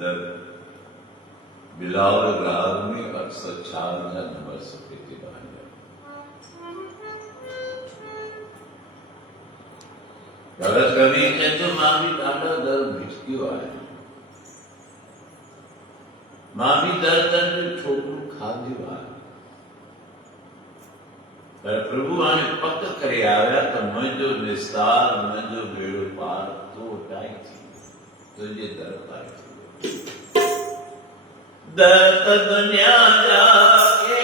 अंदर बिलावल राग में अक्सर चार या नंबर सफेदी बन जाए कभी के तो मां भी ॾाढा दर भिटकियो आहे मां भी दर दर में ठोकरू खाधियो आहे पर प्रभु हाणे पक करे आया तो मुझो निस्तार मुझो बेड़ो पार तो टाई थी तुझे दर पार दर दुनिया जाके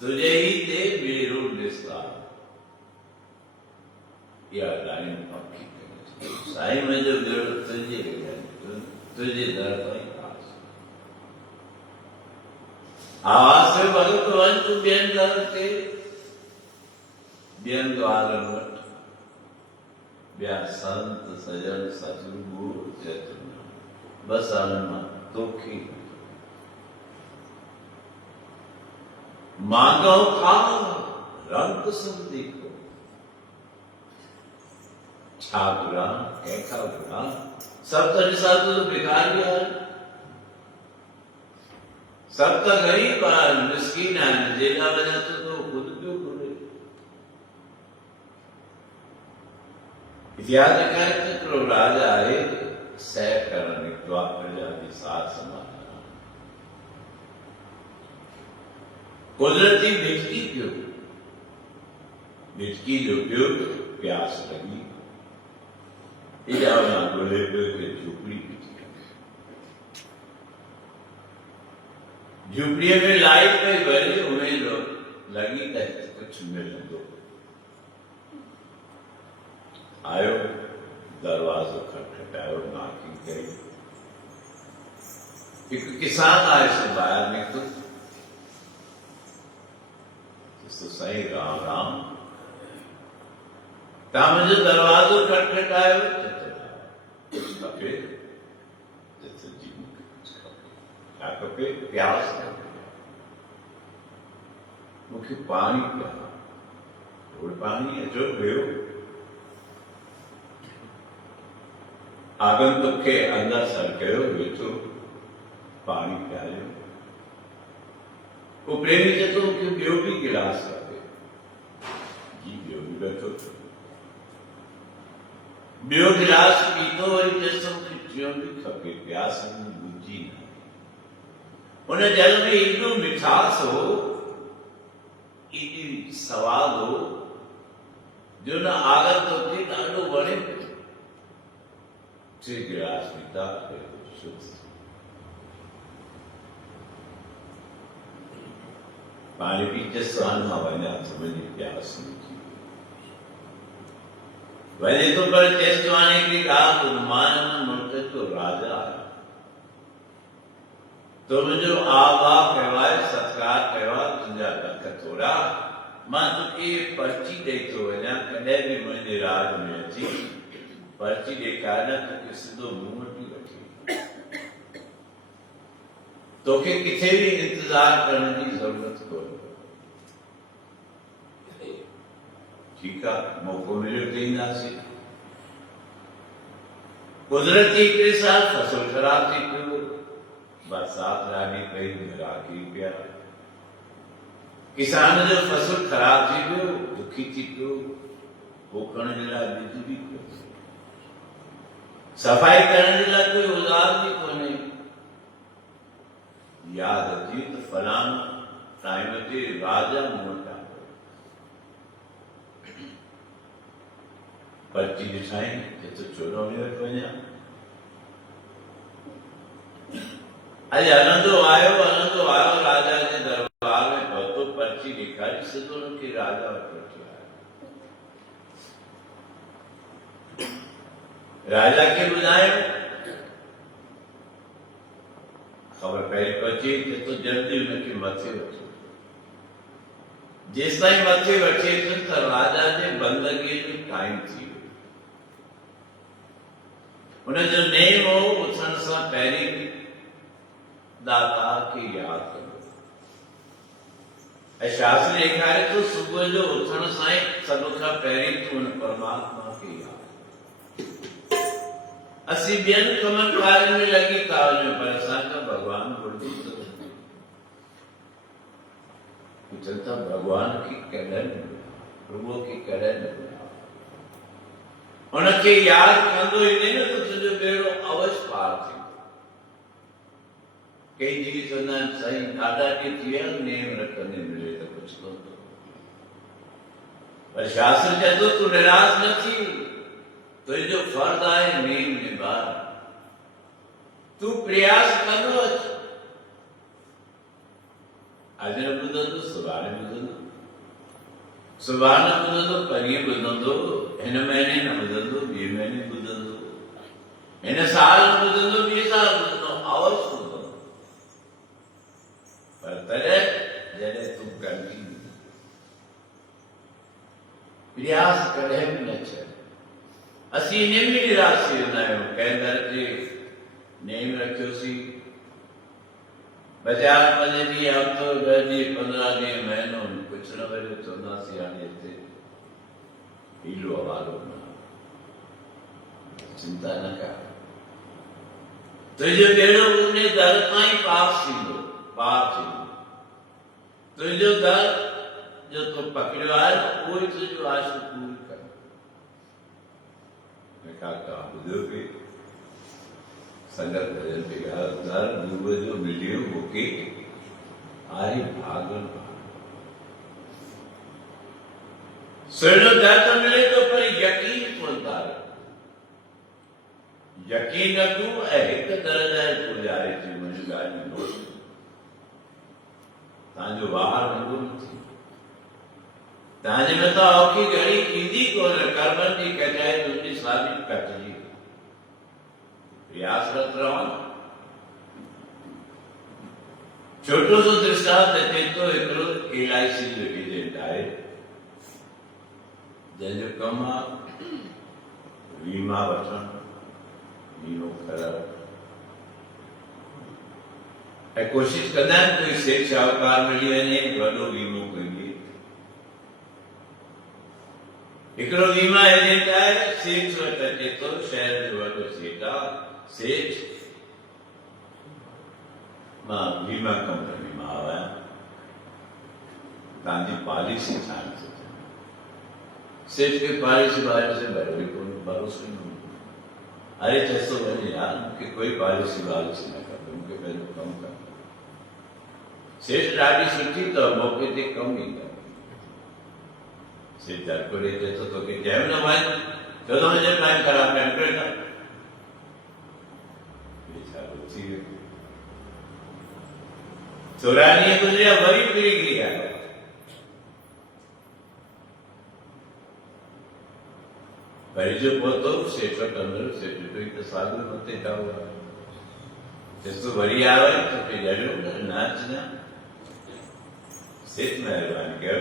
तुझे ही दे बेड़ो निस्तार या लाइन पक्की करी साईं में जो बेड़ो तुझे दर पर आवाज से भगत वंश बेन करते बेन द्वार वट ब्या संत सजन सतगुरु चेतना बस आनंद तोखी मांगो खाओ रंग सब देखो छागुरा कैखा गुरा सब तो निसाद तो भिखारी है सब तो गरीब है मिस्कीन है जेला वजह तो खुद क्यों करे इतिहास कहते तो राजा आए सह करने द्वार प्रजा के साथ समाधान कुदरती भिटकी क्यों भिटकी जो क्यों प्यास लगी इजावना बोले के झुपड़ी झुपड़ी में लाइट पे बने हुए लोग लगी कुछ मिल दो आयो दरवाजा खटखटायो नाकिंग करी एक किसान आए से बाहर निकल तो सही राम राम ता मुझे दरवाजो खटखटायो खपे प्यास मुख्य पानी पिया थोड़ पानी अचो पियो आगंतुक के अंदर सर कयो वेठो पानी पियायो वो प्रेमी चतो कि ॿियो बि गिलास खपे जी ॿियो बि वेठो ॿियो गिलास पीतो वरी चसो कि टियों बि खपे प्यास में बुझी न उन जल में एॾो मिठास हो एॾी सवाद हो जो न आगंतुक खे ॾाढो वणे टे गिलास पीता शुद्ध पानी पीते स्वान मां वञा त मुंहिंजी प्यास मिटी वञे तो पर चेतवाणी की ॻाल्हि मान मुल्क जो राजा तो मुझो आबा कहवाए सत्कार कहवा तुझा लख थोड़ा मां तुके पर्ची दे तो वञा कॾहिं बि मुंहिंजे राज में अची पर्ची ॾेखार न तुके सिधो मूं वटि वठी तोखे किथे भी इंतजार करण की जरूरत कोन्हे ठीक है मौको मिलियो तो ईंदासीं कुदरती हिकिड़े साल फसल ख़राब थी पियो बरसात रानी पई ग्राहकी पिया किसान जो फसल ख़राब थी पियो दुखी थी पियो पोखण जे लाइ ॿिज बि कोन्हे सफ़ाई करण जे लाइ कोई औज़ार बि कोन्हे याद अची तो फलान टाइम ते राजा मूं वटि पर्ची ॾिठाई तो चोरो में वटि वञा अॼु हलंदो आयो राजा जे दरबार में पहुतो पर्ची ॾेखारी सिधो उनखे राजा वटि वठी आयो राजा खे ॿुधायो खबर पहले पहुची तो जल्दी उनके मथे वठो जेस ताईं मथे वठे तो राजा जे बंदगी जो टाइम थी उनजो नेम हो उथण सां पहिरीं दाता खे यादि कयो ऐं शास्त्र ॾेखारे थो सुबुह जो उथण सां ई सभ खां पहिरीं तूं हुन परमात्मा खे यादि। असीं ॿियनि कमनि कारनि में लॻी था वञूं पर असांखां भॻवानु भुलिजी थो वञे। चवनि था भॻवान खे कॾहिं न प्रभुअ खे कॾहिं न भुलियो। हुनखे यादि कंदो ई न त तुंहिंजो बेड़ो अवश्य पार थींदो। कई जी चवंदा आहिनि साईं ॾाढा ॾींहं थी विया नेम रखंदे मिले त कुझु कोन थो। पर शास्त्र चए थो तूं निराश न थी, तुंहिंजो फर्ज़ आहे नेम निभाउ। तूं प्रयास कंदो अच। अॼु न ॿुधंदो सुभाणे ॿुधंदो, सुभाणे न ॿुधंदो परीहं ॿुधंदो, हिन महीने न ॿुधंदो ॿिए महीने ॿुधंदो, हिन साल न ॿुधंदो ॿिए साल ॿुधंदो, अवश्य ॿुधंदो। पर तॾहिं जॾहिं तूं कंदी प्रयास कॾहिं बि न छॾ। असीं इन में निराश थी वेंदा आहियूं। कंहिं दर ते नेम रखियोसीं, बाज़ारि 5 ॾींहं हफ़्तो 10 ॾींहं 15 ॾींहं महीनो कुझु न वरियो, चवंदासीं हाणे हिते हीलो हवालो न। चिंता न कर, तुंहिंजो बेड़ो उन दर तां ई पास थींदो, पार थींदो। तुंहिंजो दर जो तूं पकड़ियो आहे उहो ई तुंहिंजो आश पूरी कर। काका ॿुधो पे संगत भजन पे दर डूबे जो मिलियो मूंखे आई भागन। सुहिणो दर त मिले थो पर यकीन कोन था। यकीन रखूं ऐं हिकु दर जा गुज़ारे थी मुंहिंजी ॻाल्हि में तव्हांजो वार वंदो न थी। तव्हांजे मथां औखी घड़ी ईंदी कोन, कर्मनि जी कचाई तुंहिंजी साबित कटिजी। प्रयासरत रहो। छोटो सो दृष्टांत अचे थो। हिकिड़ो LIC जो एजेंट आहे जंहिंजो कमु आहे वीमा वठणु, वीमो कराइणु ऐं कोशिशि कंदा आहिनि कोई सेठ शाहूकार मिली वञे, वॾो वीमो कोई ॾिए। हिकिड़ो वीमा एजेंट आहे, सेठ वटि अचे थो, शहर जो वॾो सेठ आहे। सेठ मां वीमा कंपनी मां आहियां, तव्हांजी पॉलिसी ठाहिण थो चाहियां। सेठ खे पॉलिसी बारे से भरोसो न हूंदो। अरे चएसो वञे यार मूंखे कोई पॉलिसी वालिसी न खपे, मूंखे पंहिंजो कमु करणो। सेठ ॾाढी सुठी अथव, मौक़े ते कमु ईंदव। सेठ झटको ॾेई चए थो तोखे चयो न वञ, छो थो मुंहिंजो टाइम ख़राबु करणु। वेचारो थी वियो। 14 ॾींहं गुज़रिया, वरी फिरी गया। वरी जो पहुतो सेठ वटि अंदरि, सेठ ॾिठो त साधू मथे था हुआ। चएसि वरी आयो आहे तोखे ॾियो न अचना। सेठ महिरबानी कयो,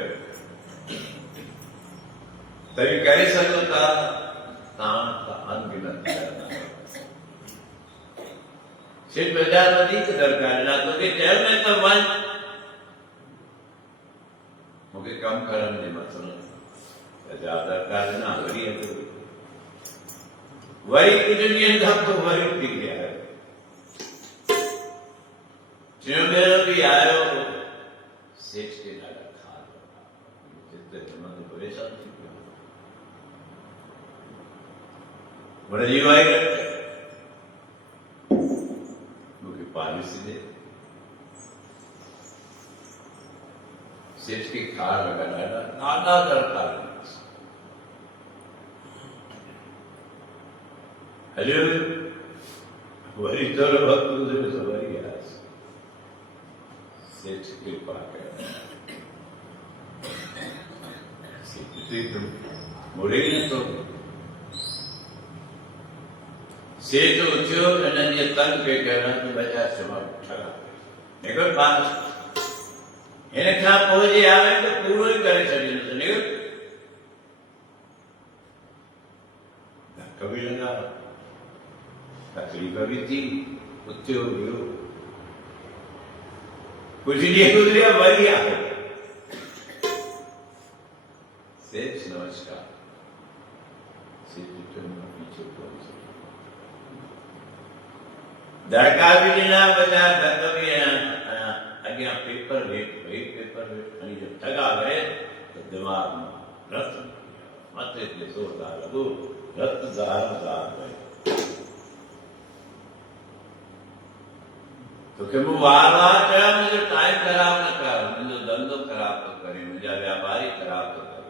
तव्हां करे सघो था, तव्हां अनगिनत करंदा। सेठ बाज़ारि वधीक दरकार ॾिना, तोखे चयो न त वञ, मूंखे कमु करण जे मसइले बाज़ारि दरकार ॾिना, वरी अचो। वरी कुझु ॾींहंनि खां पोइ वरी थी गया। टियों भेरो बि आयो, सेठ खे ॾाढा खार परेशान थी पियो। हुनजी वाई मूंखे पॉलिसी दे। सेठ खे खार लॻा, ॾाढा दरकार। हलियो वरी थोरो वक़्तु गुज़रियो त वरी आयुसि। सेठ कृपा कयो, मुड़े नथो। सेठ उथियो, हिननि जे तंग पे करण बजाए निकिर पाण। हिन खां पोइ जे आवे त पूरो ई करे छॾींदुसि। निकिर धक बि लॻा, तकलीफ़ भी थी, उथियो वियो। कुछ ॾींहं गुज़रिया, वरी आयो। नमस्कार। पीछे धड़का भी ॾिना बजा धक भी अॻियां पेपर वेट भई पेपर वेट खणी जब ठगा गए तो दिमाग में रत मथे ते ज़ोरदार लॻो रत ज़ार गए तोखे मूं वार चयो मुंहिंजो टाइम ख़राब न कर, मुंहिंजो धंधो ख़राब थो करे, मुंहिंजा व्यापारी ख़राब थो करे।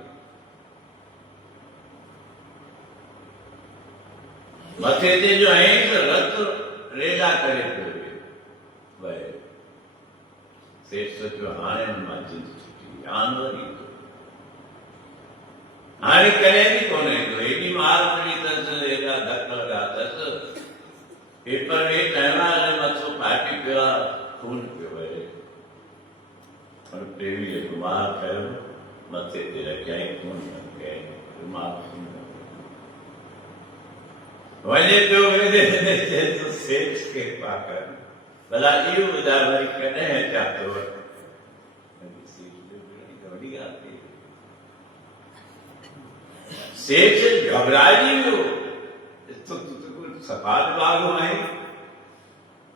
मथे ते जो है तो रत रेला करे पियो वए सेठ सोचियो हाणे मां जिंद छुटी आन वरी हाणे करे बि कोन्हे तो एॾी मार पड़ी अथसि एॾा धक लॻा अथसि पेपर वेट अहिड़ा मथो फाटी पियो आहे खून पियो वहे पर प्रेमीअ रुमाल कयो मथे ते रखियईं खून न कयईं रुमाल खून वञे पियो वेंदे वेंदे चए थो सेठ खे पाकर भला इहो ॿुधाए वरी कॾहिं अचां थो वॾी ॻाल्हि थी सेठ घबराइजी वियो सफ़ाद बाग आई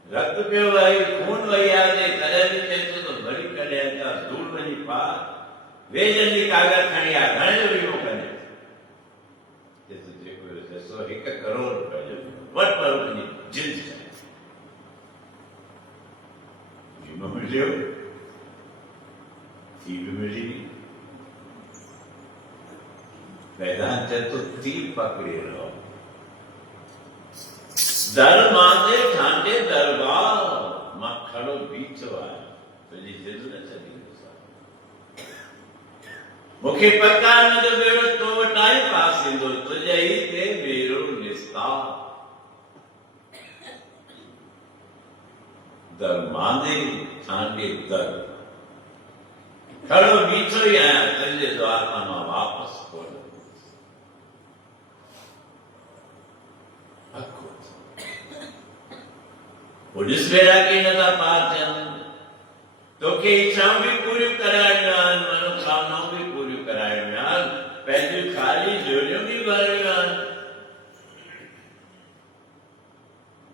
रत पियो वही खून वही आहे कॾहिं बि चए थो त वरी कॾहिं अचां धूड़ वञी पा वेझंदी कागर खणी आ घणे जो वीमो कंदे जेको 1 करोड़ रुपए जो वट पर वञी जिंद वीमो मिलियो थी बि मिली मैदान चए थो थी पकड़े रहो दर मांदे ठांडे दरबार मां खड़ो बीठो आहियां तुंहिंजी जिद न छॾी मूंखे पका मुंहिंजो बेड़ो तो वटि आई पास ईंदो तुंहिंजे ई ते बेड़ो निस्तार दर मांदे ठांडे दर खड़ो बीठो ई आहियां तुंहिंजे द्वार खां मां वापसि कोन पुलिस वेड़ा के नथा पार थियनि तोखे इच्छाऊं बि पूरियूं कराइणियूं आहिनि मनोकामनाऊं बि पूरियूं कराइणियूं आहिनि पंहिंजियूं ख़ाली झोलियूं बि भरणियूं आहिनि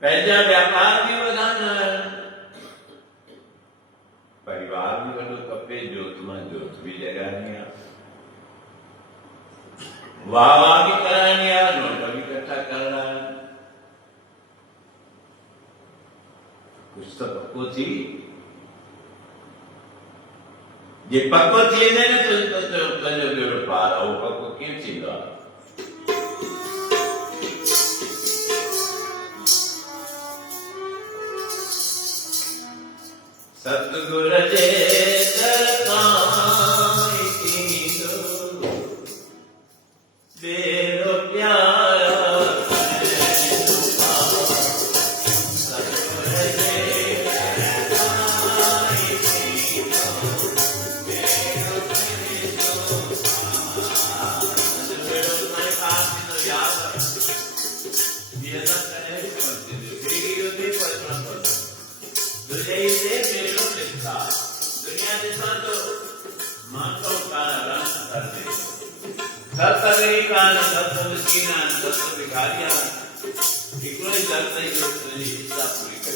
पंहिंजा व्यापार बि वधाइणा आहिनि परिवार बि वॾो खपे जोत मां जोत बि जगाइणी आहे वाह वाह बि कराइणी आहे नोट बि इकट्ठा करणा आहिनि कुछ तो पक्को थी जे पक्को थी वेंदे न तो तुंहिंजो बेड़ो पार आहे उहो पक्को कीअं थींदो आहे सतगुर जे दर ताईं थींदो बेड़ो प्यारा दुनिया दिशा तो मातो का रंग कर दे सतगरी का सतविकीना सतविकारिया इकोई करते ही तुझे इच्छा पूरी कर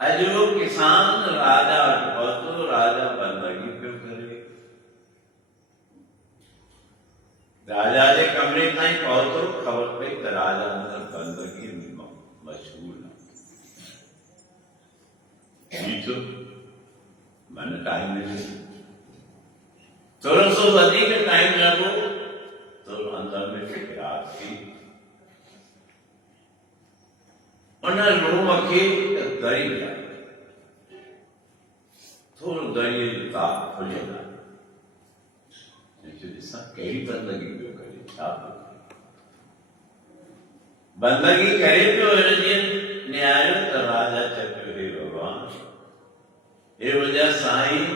अजो किसान राजा पहुंचो राजा बंदगी क्यों करे राजा जे कमरे ताईं पहुतो ख़बर पई त राजा अंदर बंदगी में मशगूल आहे बीठो मन टाइम मिले थोरो सो वधीक टाइम लॻो तो अंदर में फिक्रात थी उन रूम खे दरी मिलाई थोरो दरीअ जो तार खुलियल आहे ॾिसां कहिड़ी बंदगी पियो करे बंदगी करे पियो न्याय त राजा चपियो हे भगवान हे मुंहिंजा साईं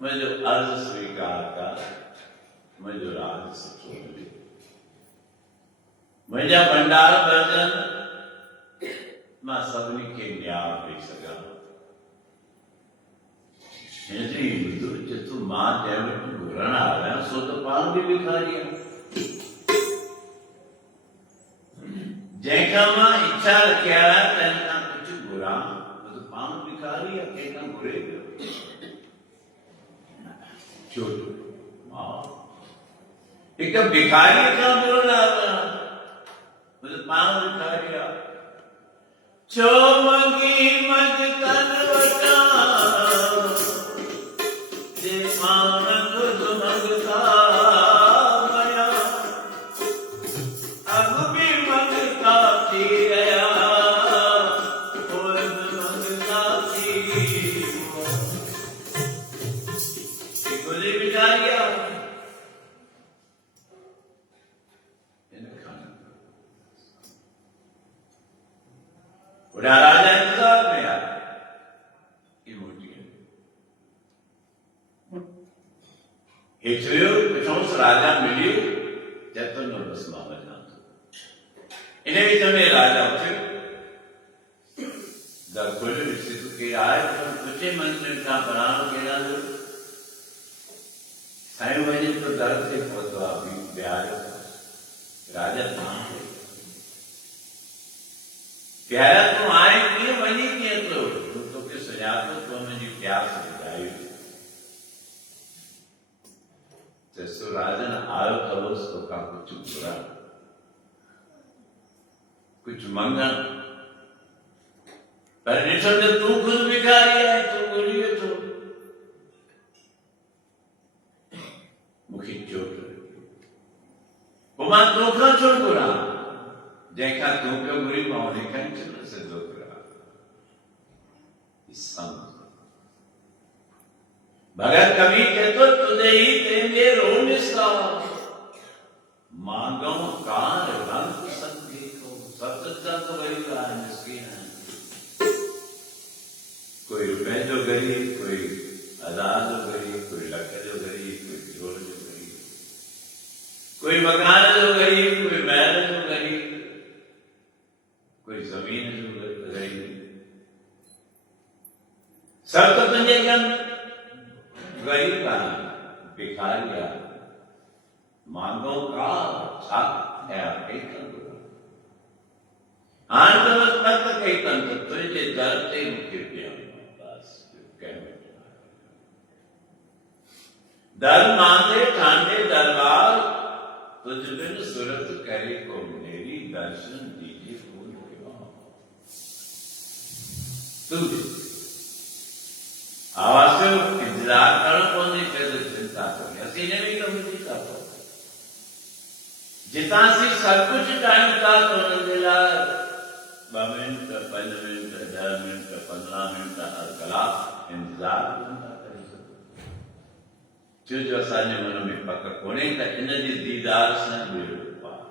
मुंहिंजो अर्ज़ स्वीकार कर मुंहिंजो राज सुठो मिले मुंहिंजा भंडार भरजन मां सभिनी खे न्याय ॾेई सघां हिनजी ॿुधो जेतो मां जंहिं वटि घुरण आहियां सो त पाण बि भिखारी आहे जंहिंखां मां इच्छा रखी आहियां तंहिंखां कुझु घुरां तो पाण भिखारी आहे कंहिंखां घुरे पियो छो हिकु भिखारी खां घुरण आहियां पाण भिखारी आहे छो मंगी मग तन वटा जे पाण खुद मंगता मया अब भी मंगता थी गया और मंगता थी गुजरी बिचारिया उड़ा राजा इंतजार में आ ये मोटी है हेठियो पिछों राजा मिलियो जैतन नो बस मामा जान इन्हें भी तने राजा उठे दर खोले विकसित के आए तो कुछ मंत्र का बनानो केना दो साईं वजन तो दर से पहुंचवा भी ब्याज राजा था प्यारा तू आए क्यों वही किए तो के सजा तो मुझे प्यार से बुझाई जैसो राजन आयो तब उसको का कुछ बुरा कुछ मंगन पर निश्चय जब तू खुद भिखारी है तो बोलिए तो मुखी चोट उमा तो का चोट बुरा जैका तू के बुरी मावने का चल से दो बुरा सम भगत कवि कहतो तुझे ही तेरे रोनिसा मांगो कार रंग संगी को सतसंग वही का मिस्कीन कोई रुपए जो गरीब कोई हजार जो गरीब कोई लख जो गरीब कोई करोड़ जो गरीब कोई मकान जो गरीब कोई महल जो गरीब कोई जमीन जो गरीब सब तो तुझे जन गरीब का भिखारिया मांगो का साथ है एक आंदोलन तक कई तंत्र तुझे दरते मुख्य बस दर मांगे ठांडे दरबार तुझ बिन सुरत करे को मेरी दर्शन दीजिए फूल तू आवाज से इंतजार करो कौन नहीं फिर चिंता करो ऐसी ने भी कभी चिंता करो जितना सी सब कुछ टाइम का तो दिला 2 मिनट 5 मिनट 10 मिनट 15 मिनट हर कलाक इंतजार जो असांजे मन में पक कोन्हे त इन जे दीदार सां बेड़ो पार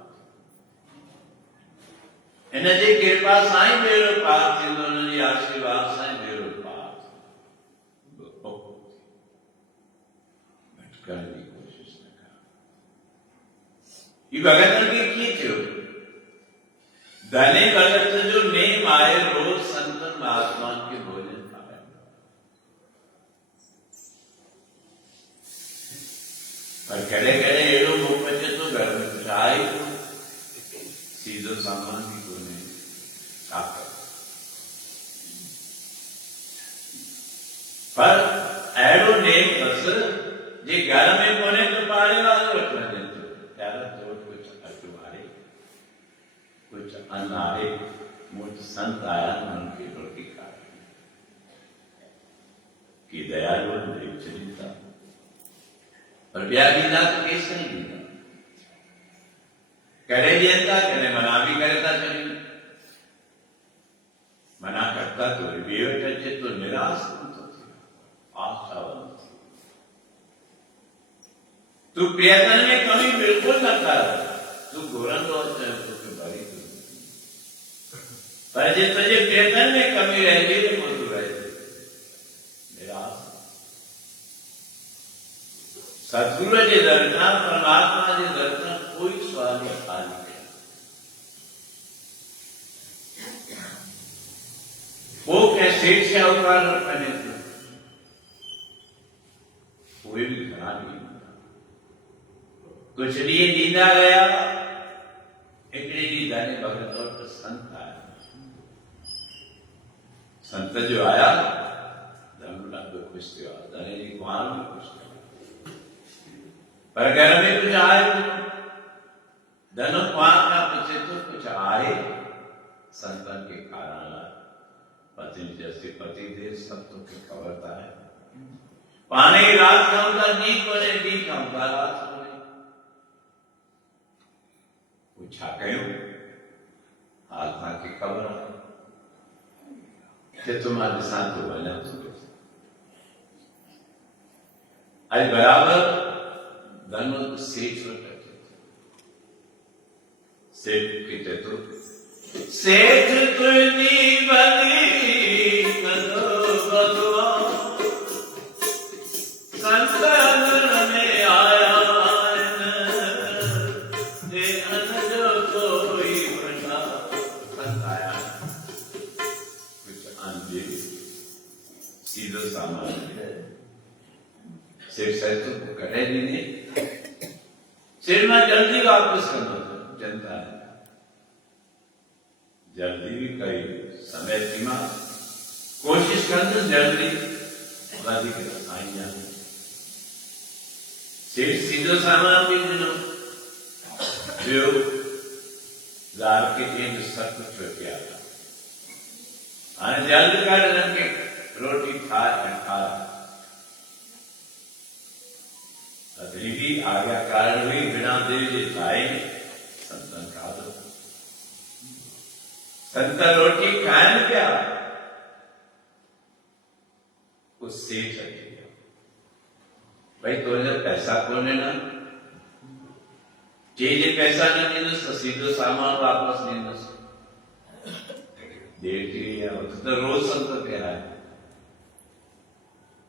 इन जी कृपा सां ई बेड़ो पार थींदो इन जी आशीर्वाद सां ई बेड़ो पार भटकण जी कोशिश न कर ई भगतन खे कीअं थियो धने भगत जो नेम आहे रोज संतन महात्मा के भोजन पर कड़े कड़े एड़ो मुख बचे तो घर में चाय सीधो सामान भी को नहीं पर एड़ो नेम बस जे घर में कोने तो पाड़े वाले वठण देतो त्यारे तो कुछ अटवाड़े कुछ अनारे मुझ संत आया मन की रोटी खाए की दयालु देव चरिता पर ब्याह दीदा तो केस नहीं दीदा करे देता करे मना भी करता चली मना करता तो बेवट तो निराश तो आशावंत तू तू प्रियतन में कमी बिल्कुल न कर, तू घोरन और तो भरी पर जे तुझे प्रियतन में कमी रहेगी तो वो तू रहेगी निराश। सतगुरु जे दर्शन, परमात्मा जे दर्शन कोई स्वाद या खाली वो कैसे से अवतार बने थे, कोई भी घना नहीं। कुछ लिए दीदा गया, एकड़े दीदा ने भगत और संत आया। संत जो आया धर्मराज तो खुश हुआ, धने जी कुमार भी खुश हुआ, पर घर में कुछ आए धनो कुमार का पूछे तो कुछ आए संतन के कारण पति जैसे पति देव सब तो की खबरता है पानी रात का नी कोने दी का रात कोने पूछा क्यों हाल था की खबर कि तुम्हारे साथ तो बना आज बराबर धन सेठ सेठ कहते तो सेठ तुझी बनी कदो बदवा संतन में आया दे अनजो कोई बना संत आया कुछ आंधी सीधो सामान सेठ साहब तो करे नहीं सेठ में जल्दी वापस करना जनता है जल्दी भी कई समय सीमा कोशिश करते जल्दी अधिक आइया सेठ सीधो सामान भी दिनों जो लाल के एक सब कुछ किया था आने जल्द कर के रोटी खा भी आज्ञा कारण भी बिना देवी खाए संतन खा दो संत रोटी खाए क्या उससे चाहिए भाई तुझे पैसा कौन है ना जे पैसा नहीं तो सीधो सामान वापस नहीं दो देखिए तो रोज संत कह रहा है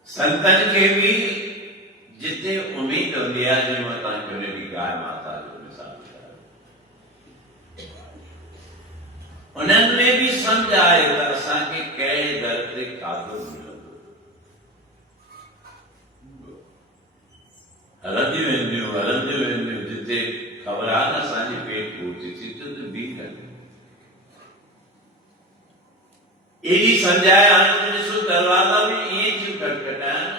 संतन के भी जितने उम्मीद लिया जो माता भी गाय माता जो मिसाल उन्हनि में भी समझ आए त असांखे कहिड़े दर ते खाधो मिलंदो हलंदियूं वेंदियूं जिते ख़बर आहे न असांजी पेट पूर्ति थी त बि कनि एॾी सम्झाए हाणे ॾिसो दरवाज़ा बि ईअं थियूं खटखटाइनि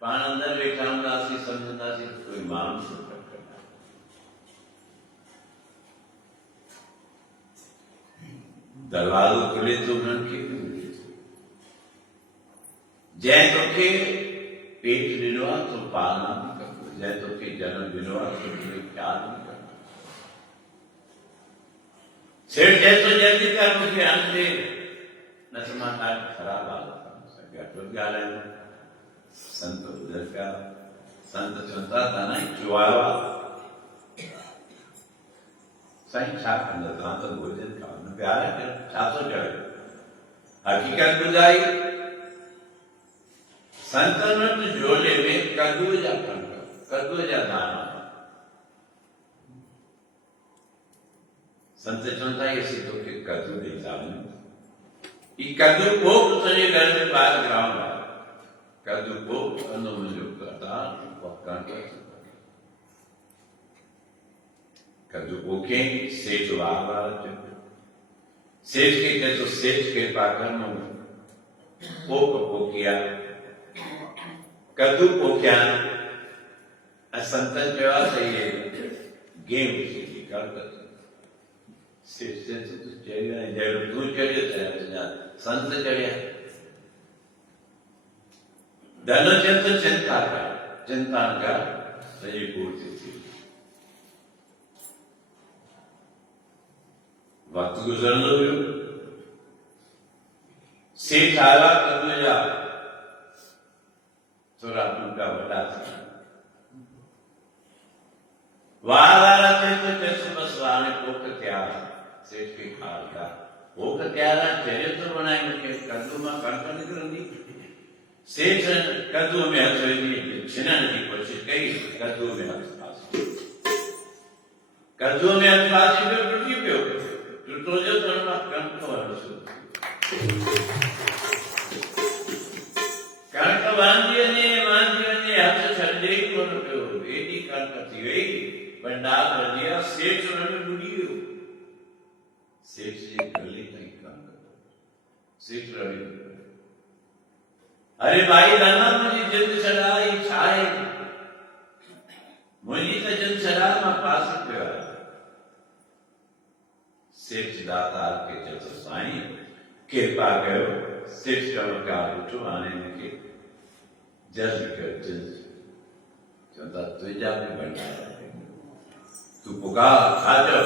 पाण अंदरि वेठा हूंदासीं सम्झंदासीं कोई माण्हू छो खटखटाए दरवाज़ो खुले तो उन्हनि खे जंहिं तोखे पेट ॾिनो आहे तो पालना बि कंदो जंहिं तोखे जनम ॾिनो आहे तो तुंहिंजो ख्याल बि कंदो सेठ चए थो जल्दी कर मूंखे हंध ॾे न त मां ॾाढी ख़राबु हालत सां घटि ॻाल्हायूं संत ॿुधनि पिया संत चवनि था तव्हां चुवायो आहे साईं छा कंदा तव्हां त भोजन खाओ न प्यार छा थो चवे हक़ीक़त ॿुधाई संतन वटि झोले में कद्दूअ जा कणक कद्दूअ जा दाना संत चवनि था असीं तोखे कद्दू ॾेई था वञूं ही कद्दू पोइ तुंहिंजे घर में ॿाहिरि ग्राउंड आहे कद्दू पोइ कंदो मुंहिंजो कणक कद्दू पोखे सेठ वार सेठ के कहे तो सेठ के पाकर पोक पोकिया कद्दू पोखिया संतन चवा चाहिए गेम कर सेठ से तू चढ़िया जब तू चढ़ियो संत चढ़िया धन चिंता का सही पूर्ति थी वक्त गुजरंदो वियो सेठ आया कद्दू जा थोड़ा टूटा वॾा थी मूंखे खारका वो कत्यारा चरित्र बनाए मूंखे कद्दू मां कणक निकिरंदी सेठ कद्दू में हथ विझी छिनण जी कोशिशि कई कद्दू में हथ फासी कद्दू में हथ फासी पियो टुटी पियो टुटो जो त मां कणक वढ कणक वांदी वञे हथ छॾे ई कोन पियो एॾी कणक थी वई भंडार भरिजी विया सेठ हुन में ॿुॾी वियो सेठ जे गले ताईं कणक सेठ रड़ी अरे भाई दाना मुंहिंजी जिंद छॾाई छा आहे मुंहिंजी त जिंद छॾा मां फासी पियो आहियां सेठ दातार खे चयो साईं कृपा कयो सेठ कमकार ॾिठो हाणे हिनखे जल्द कयो जल्द चवंदा तुंहिंजा बि भंडार तू पुकार खाजो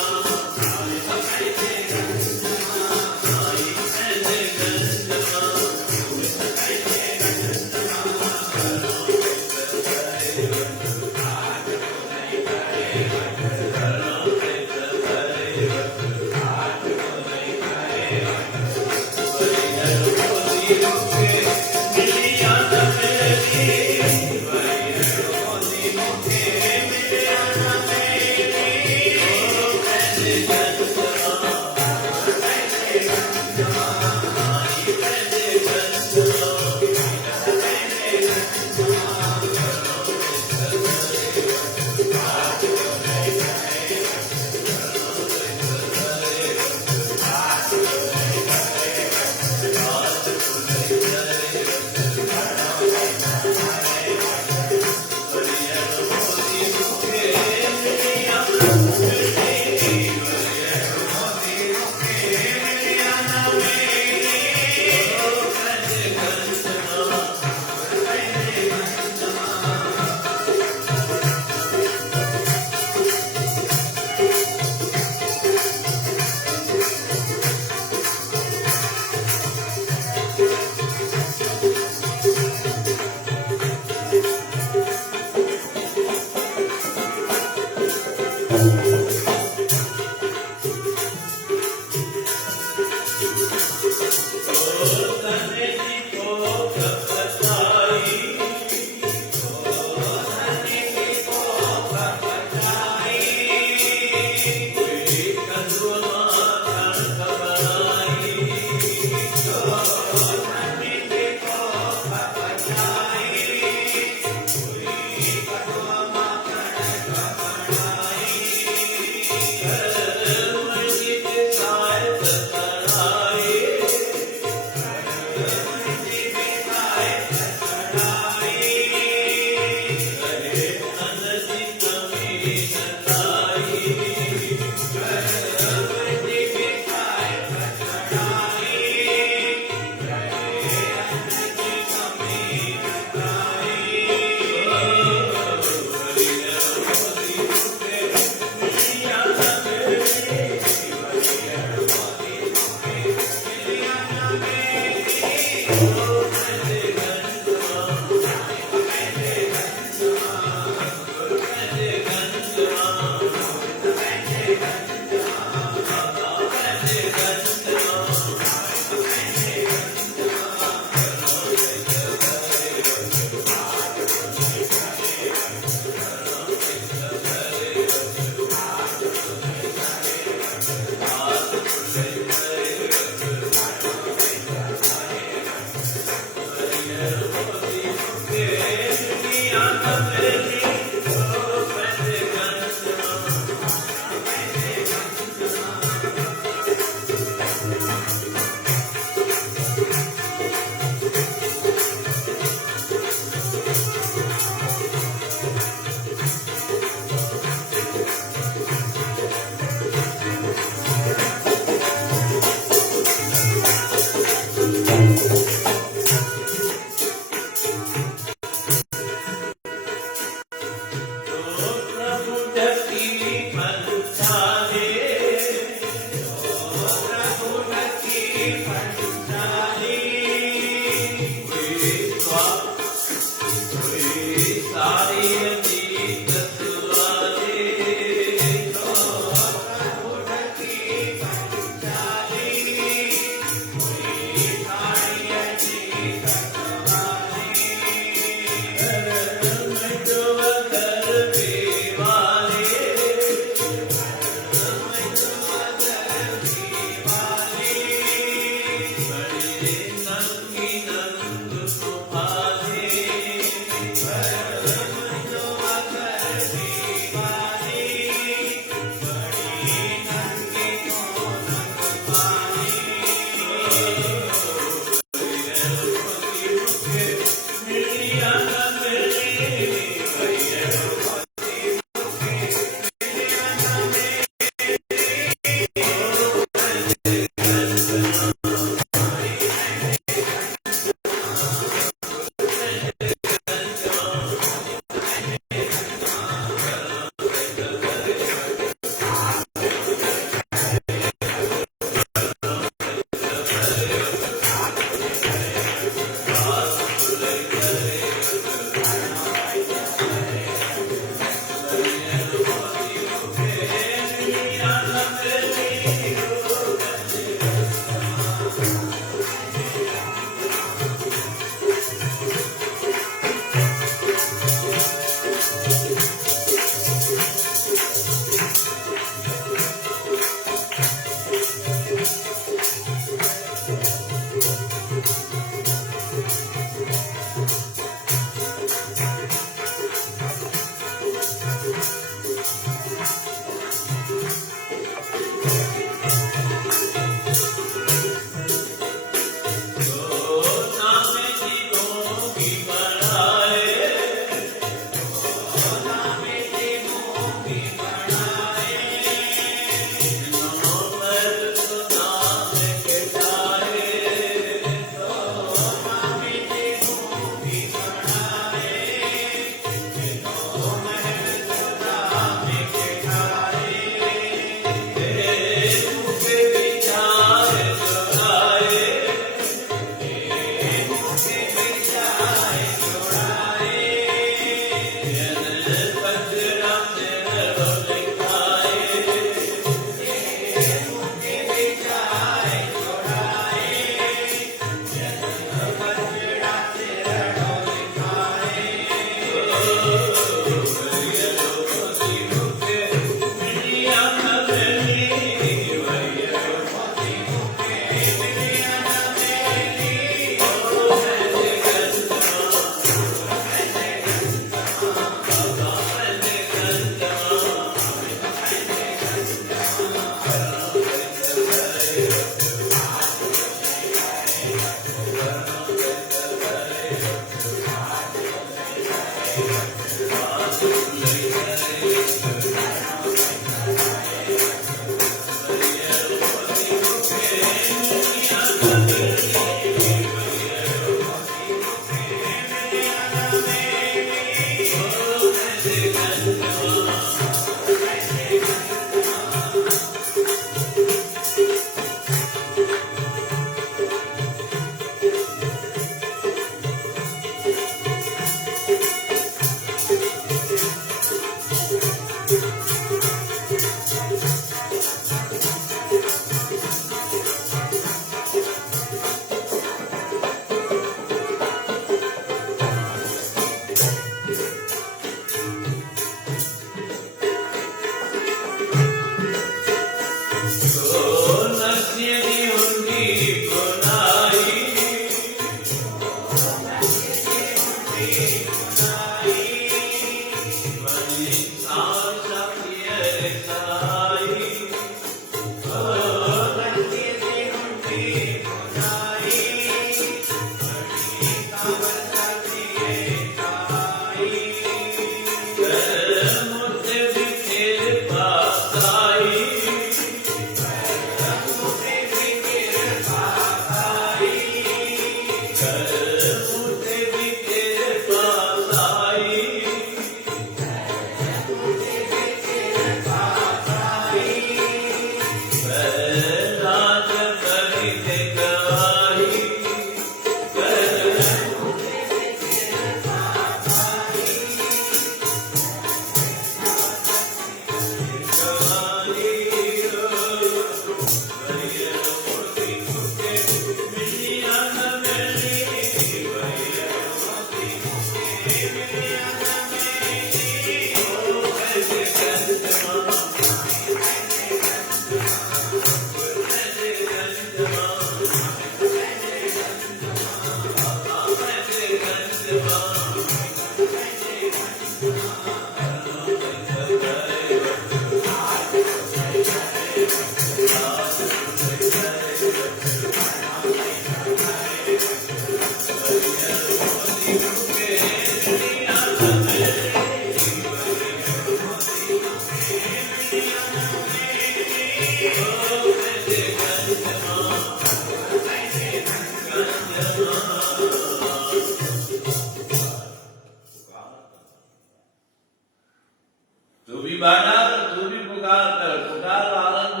तू भी बाना तू भी पुकार कर, पुकार आनंद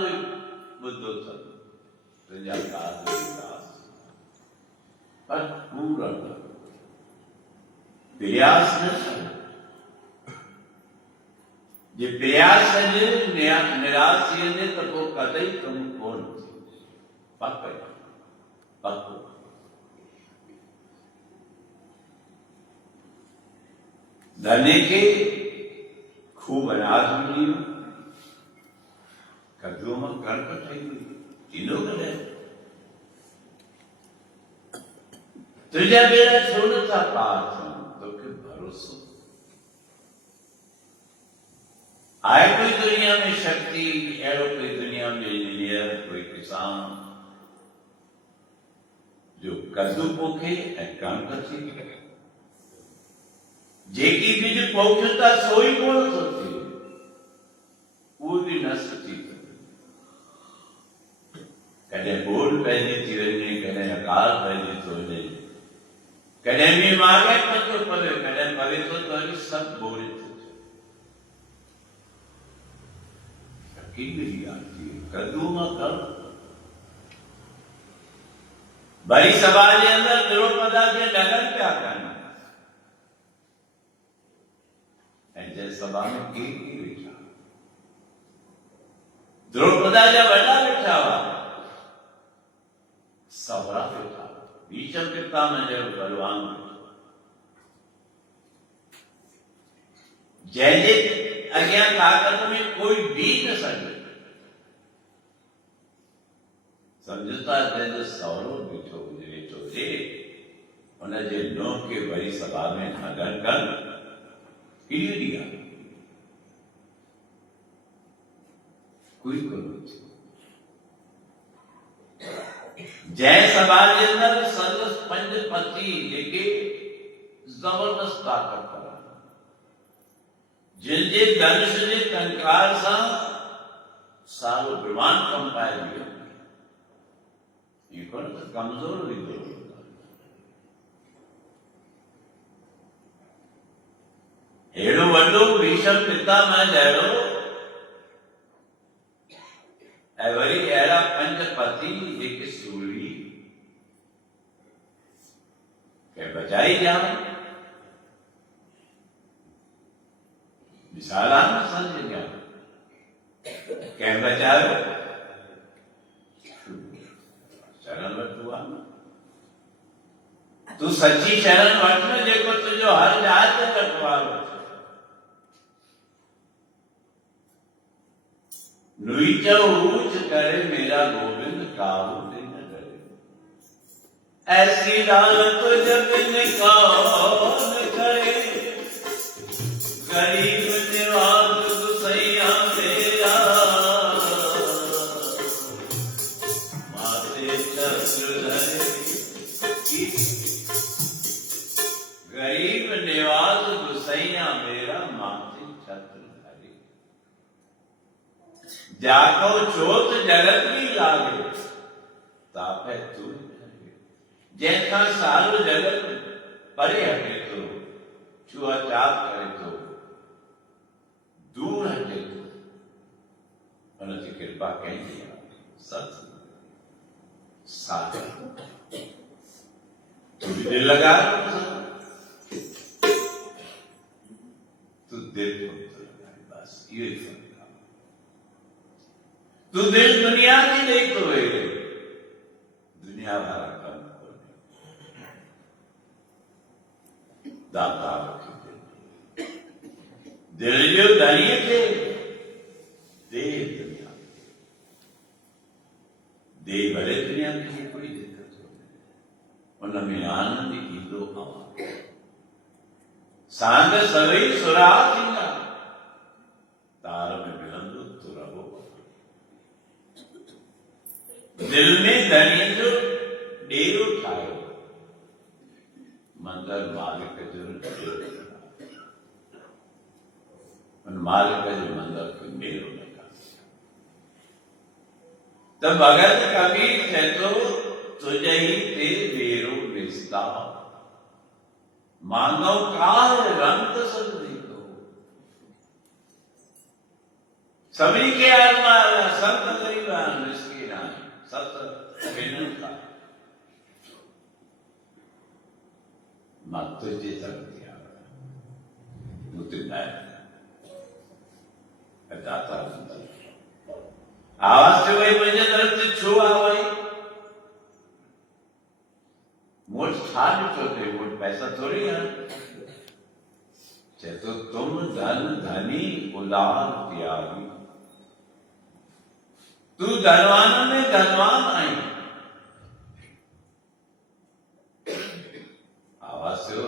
बुद्धोत्सव तुझा काज विकास पर पूर्ण प्रयास न जे प्रयास निराश ने तो वो कतई तुम कौन पक पक धने के खूब अनाज मिली कद्दू में कणक थी तीनों करे तुझे मेरा छोड़ता पास तो के भरोसा आए कोई दुनिया में शक्ति एरो कोई दुनिया में इंजीनियर कोई किसान जो कद्दू पोखे कणक थी जेकी बीज पोखता सोई कोण सोचे पूरी न सची कॾहिं बोल पहली थी वञे कॾहिं अकाल पहली थो वञे कॾहिं बि मागे पतो पवे कॾहिं पवे थो त वरी सभु बोल थो थिए आती है कद्दू मां कर भरी सभा जे अंदर द्रौपदा जे लगन पिया कनि ऐं सभा में की वेठा द्रौपदा जा वॾा वेठा हुआ सवरा वेठा भीषम पितामह जो बलवान जंहिंजे अॻियां ताक़त में कोई बि न सघे समझता जंहिंजो सवरो बीठो हुजे हुनजे नुंहुं खे वरी सभा में खगन कनि किरी दिया कोई कोई जय सभा के अंदर संदस पंज पति जेके जबरदस्त ताकत करा जिनके धनुष जे कंकार सां सारो ब्रह्मांड कंपाए दियो ये कोन त कमजोर हुई तो हेड़ो वॾो भीषम पितामह जहिड़ो ऐं वरी अहिड़ा पंज पति जेके सूरी के बचाई ॼाण मिसाल आहे न सम्झ ॼाण कंहिं बचायो शरण वठो आहे न तूं सची शरण वठ न जेको तुंहिंजो हर ॼात कटवारो नुईच ऊच करे मेरा गोविंद काबू न करे ऐसी दालत जग में कौन करे गरीब निवाज गुसैया मेरा माथे चक्र धरे गरीब निवाज गुसैया मेरा माथे चक्र जाको चोत जगत की लागे तापे तू जैसा सारो जगत परे हटे तो छुआछात करे तो दूर हटे तो उनकी कृपा कहीं सत साथ तू भी दिल लगा तू दिल को लगा बस ये तू दिल दुनिया की नहीं तो है दुनिया वाला काम दाता दिल जो दरिए थे दे दुनिया दे भले दुनिया की कोई दिक्कत हो उनमें आनंद ईंदो आवा सांग सवई सुरा थींदा तार में मिलंदो तो रहो दिल में धनी जो डेरो ठायो मंदिर मालिक जो उन मालिक जो मंदिर खे डेरो लगा त भगत कबीर थे तो तुझे ही ते डेरो निस्ता मानव काल रंग सद देखो सभी के आत्मा संत गरीबान मिस्किनान सत विनन का मत तुझे दिया मुतिदाय दाता आवाज से वही मुझे तरफ से छुआ वही मोट छाड़ चोते मोट पैसा थोड़ी है तो तुम धन धनी उदार त्यागी तू धनवान में धनवान आई आवाज से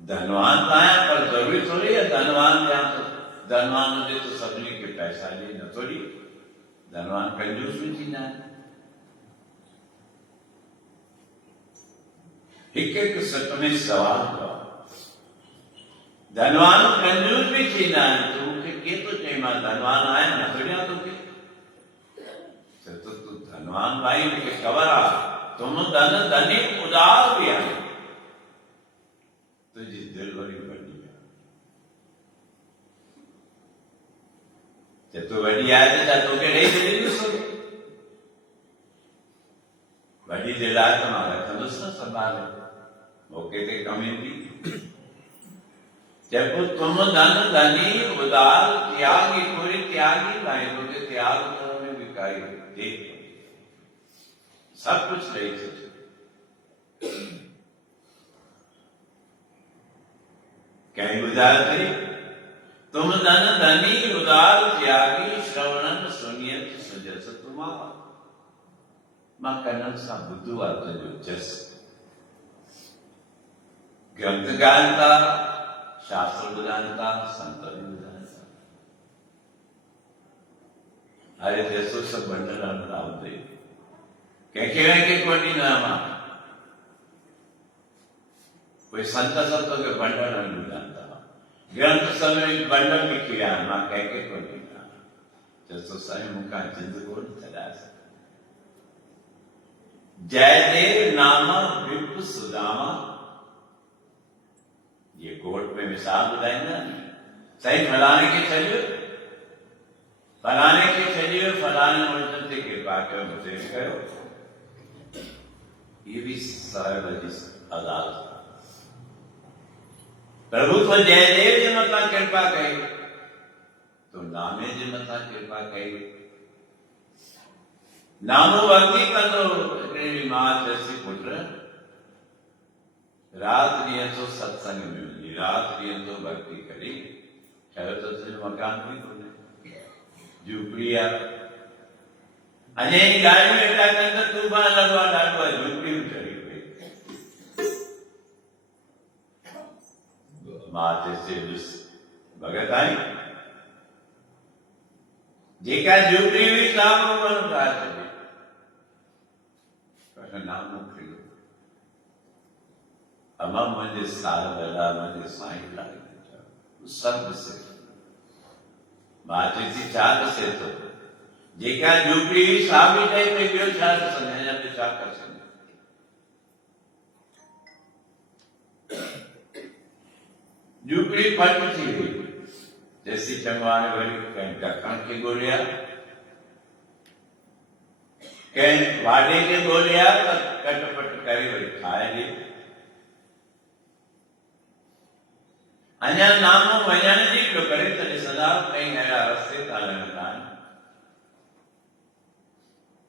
धनवान आया पर जरूरी थोड़ी है धनवान जहां तो धनवान मुझे तो सबने के पैसा ले न थोड़ी धनवान कंजूस भी थी ना एक सच में सवाल हुआ धनवान कंजूस भी थी ना तू के तो चेमा धनवान आया ना थोड़ी तो के तो तू धनवान भाई के खबर आ तुम धन धनी उदार भी आए तुझी दिल बड़ी बड़ी जब तो बड़ी आए तो के नहीं दिली सो बड़ी दिला तुम्हारा खलुस न संभाल मौके ते कमी थी जब तुम धन धनी उदार त्यागी पूरी त्यागी लाए तो के त्याग में बिकाई देख सब कुछ नहीं थे कहीं उदार करी तुम धन धनी उदार त्यागी श्रवणन सुनियत सुजस तुम्हारा मां कनन सा बुद्धू आता जो जस ग्रंथ गानता शास्त्र जानता संत जानता अरे जैसो सब बंडल नाम दे के कोई नाम कोई संत संत के बंडल जानता ग्रंथ समय बंडल में किया मां के कोई नाम जैसो साई मुका जिंद को चला जयदेव नामा विप्र सुदामा ये कोर्ट में मिसाल बताएंगे सही फलाने के चलिए फलाने मुझे से कृपा कर मुझे करो ये भी सरल अदालत प्रभु तो जयदेव जी मता कृपा कही तो नामे जी मता कृपा कही नामो भक्ति करो मां जैसी पुत्र रात तो सत्संग में मिली रात तो भक्ति करी खैर तो मकान भी खोले झूपड़िया अजय गाड़ी में क्या करता तू बा लगवा डालवा झूपड़ी में चढ़ी गई माते से भगत आई जेका झूपड़ी हुई साम पर कहा चले नाम मुक्ति अमा मुझे साल बड़ा मुझे साईं लागे सब से माते सी चार से तो जेका झूपड़ी साबी नहीं पे क्यों चार संग या पे चार कर संग झूपड़ी फट थी हुई जैसी चंगवाने वाली कहीं ढक्कन की गोलियां कहीं वाडे के गोलियां कटपट करी वही खाएगी अन्य नामों वजन जी जो करे तने सदा कहीं अड़ा रस्ते तालन कान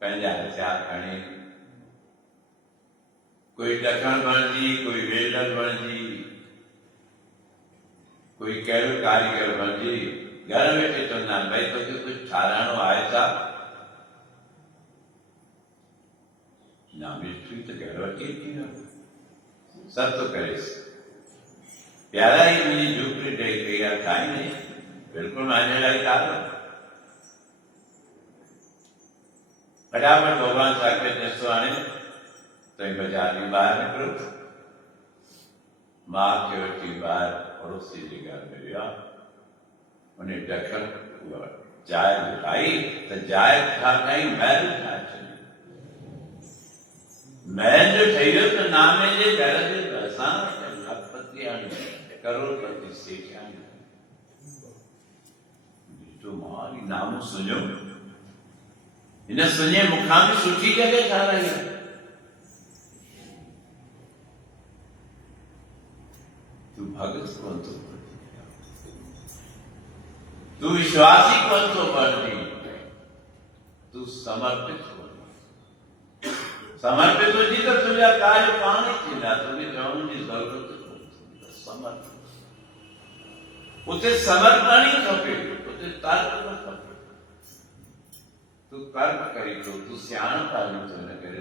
पंजा चार कणे कोई दखन बन जी कोई वेल्डर बन जी कोई कैरो कारीगर बन जी घर में तो ना भाई तो कुछ ठारानो आया था ना मिस्त्री तो घर की थी ना सब तो करे प्यारा ही मुझे झूपड़ी देख गया खाई नहीं बिल्कुल मानने लगे था फटाफट भगवान साके जसो आने तो बाजार की बाहर निकलो मां के वटी बाहर पड़ोसी जी घर में गया उन्हें ढक्कन चाय उठाई तो चाय खा नहीं मैल खा चली मैल जो ठहरो तो नामे जे घर के बरसा लखपति करोड़पति से क्या जो मारी नाम सुनो इन सुने मुखा में सुठी जगह जा रही है तू भगत कौन तो तू विश्वासी कौन तो बढ़ती तू समर्पित हो समर्पित हो जी तो तुझे कार्य पाने चिल्ला तुम्हें जाऊं की जरूरत समर्पित उसे समर्पण ही खपे उसे तर्क न खपे तू कर्म करी तो तू सियाण पाली तो न करे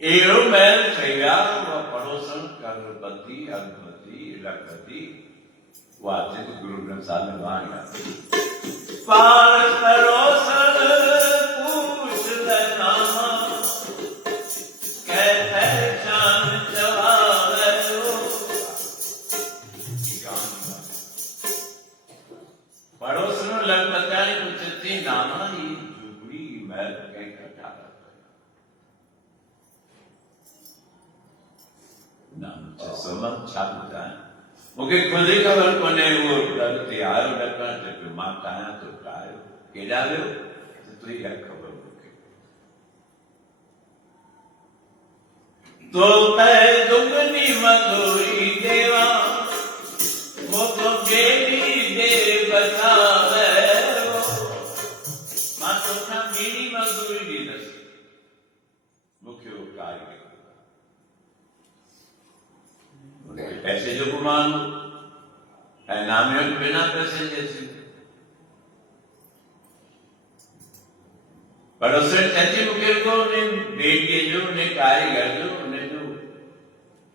एड़ो मैल थया व पड़ोसन कर्मपति अगमति इलाकति वाचे तो गुरु ग्रंथ साहब में वाणिया पार पड़ोसन पूछ नामा कहते जान जवाब पड़ोसन लगमतानी पूछती नामा ये जुगड़ी मैल कहीं कटा समझ छापता है मुझे खुद ही खबर कोने वो लगती आयो डका तो माता है तो आयो के डालो तो ही खबर मुझे तो मैं दुगनी मधुरी देवा वो तो बेटी दे बतावे मां तो ना मेरी मधुरी दी दस मुख्य कार्य पैसे जो गुमान नामियों के बिना पैसे जैसे पड़ोसी चाची मुकेर को उन्हें बेटे जो उन्हें कारीगर जो उन्हें जो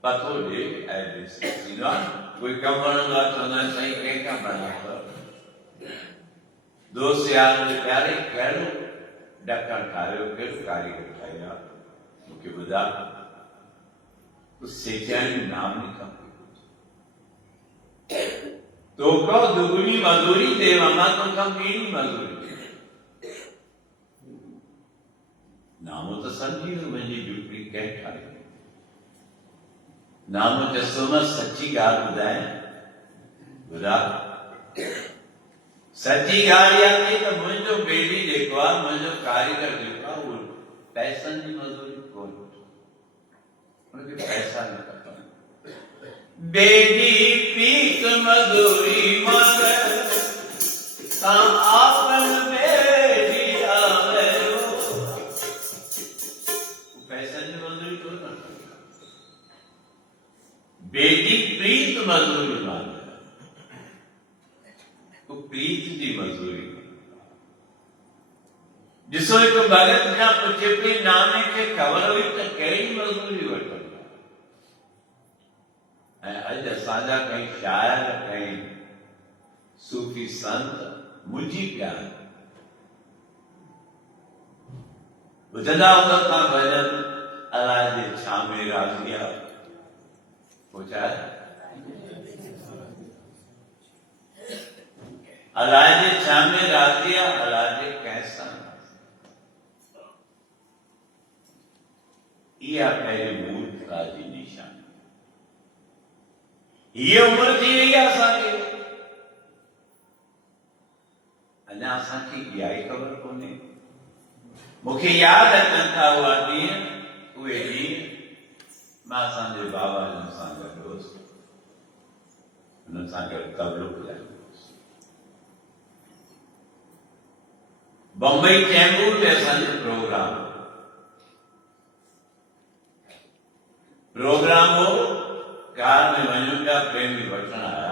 पतो दे ऐसे सीधा कोई कम बनूंगा तो ना सही कहीं का बना दो सियार में प्यारे करो डक्कर खायो फिर कारीगर खाया मुके बुदा उससे क्या नाम लिखा तो कहो दुगुनी मजदूरी दे मामा तो कम मेरी मजदूरी नामो तो समझी हो मुझे ड्यूटी कह ठाई नामो जसो में सच्ची गाल बुधाए बुधा सच्ची गाल याद नहीं तो मुझे बेटी देखवा मुझे कारीगर देखवा वो पैसा नहीं मजदूरी कौन उनके पैसा नहीं करता बेटी पीत मधुरी मांगे ता आपन बेटी आवे वो पैसा नहीं मधुरी कौन करता बेटी प्रीत मधुरी मांगे वो प्रीत की मधुरी जिसो एक भगत ना पूछे अपने नामे के खबर हुई तो कई मजदूरी वठो अज असांजा कई शायर कई सूफी संत मुझी प्यार बुझंदा हूंदा था भजन अलाह जे छामे राज़िया पूछा अलाह जे छामे राज़िया अलाह जे कैसा यह पहले मूर्खता जी निशान ये उम्र थी रही असांखे अञा असांखे इहा ई ख़बर कोन्हे मूंखे यादि अचनि था उहा ॾींहं उहे ॾींहं मां असांजे बाबा जन सां गॾु हुउसि हुननि सां गॾु तबलो ॿुधायो बम्बई चैंबूर में असांजो प्रोग्राम हो कार में वञूं पिया प्रेमी वठण आया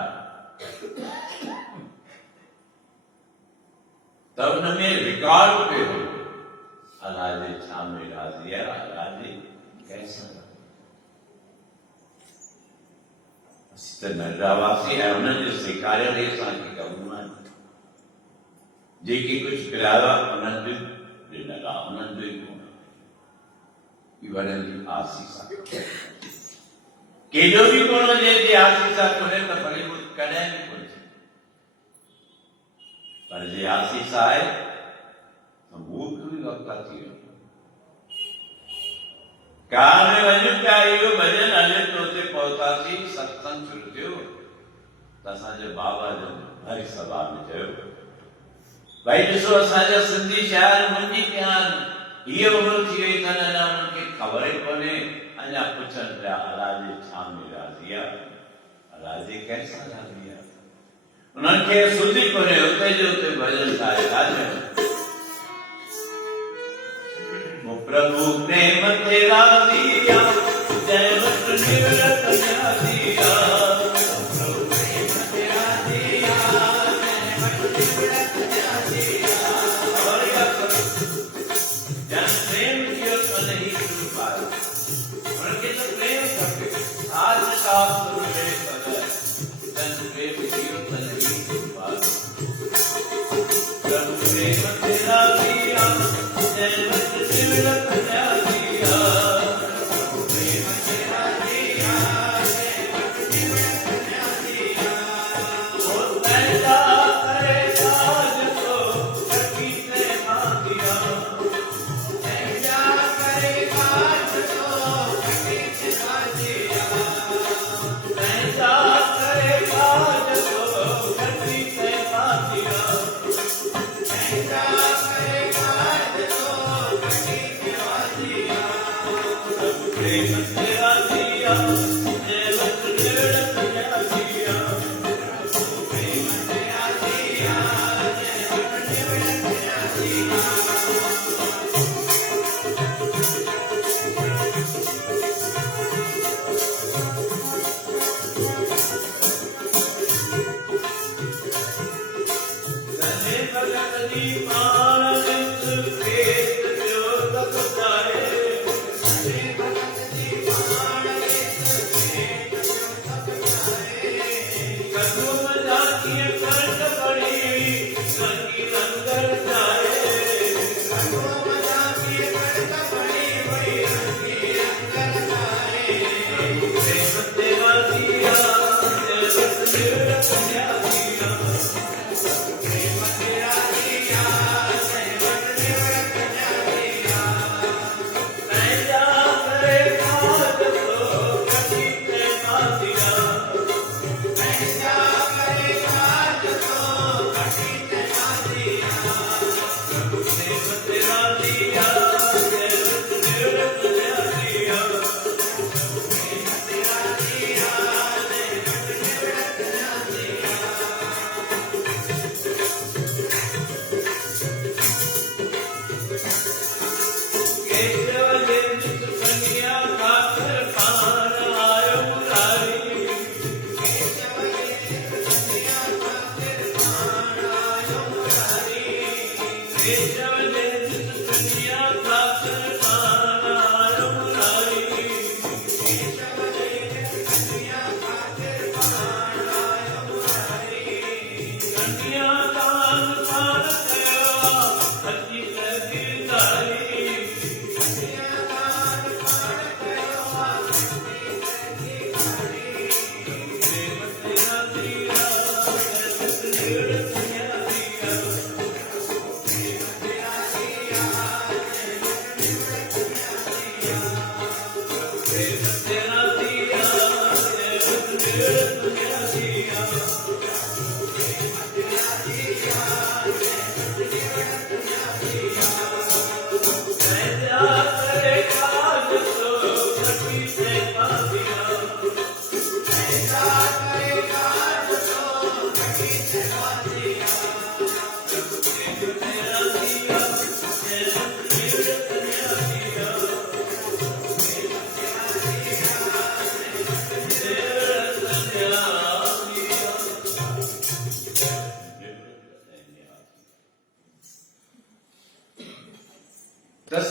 त हुन में रिकॉर्ड पे हो अलाह जे छामे राज़िया अलाह जे कैसा असीं त नंढा हुआसीं ऐं हुननि जो सेखारियल ई असांखे कमु आहे जेके कुझु पिलायो आहे उन्हनि जो ॾिनल आहे उन्हनि जो ई कोन आहे वॾनि जी आसीस आहे केॾो बि कोन जंहिंजी आसीस आहे कोन्हे त भले कॾहिं बि कोन पर जे आसीस आहे त मूर्ख बि वक़्तु थी वेंदो कार में वञूं पिया इहो भॼन हले तो हुते पहुतासीं सत्संग शुरू थियो असांजे बाबा जन हर सभा में चयो भाई ॾिसो असांजा सिंधी शाइर मुंहिंजी पिया आहिनि हीअ उमिरि थी वई अथनि अञा उन्हनि खे ख़बर ई कोन्हे अञा पुछनि पिया अलाजे छा में राज़ी आहे अलाजे कंहिंसां राज़ी आहे उन्हनि खे सुधी कोन्हे उते जो उते भॼन ठाहे राॼ प्रभु प्रेम ते राज़ी आहे जय वट निवृत न्यासी आहे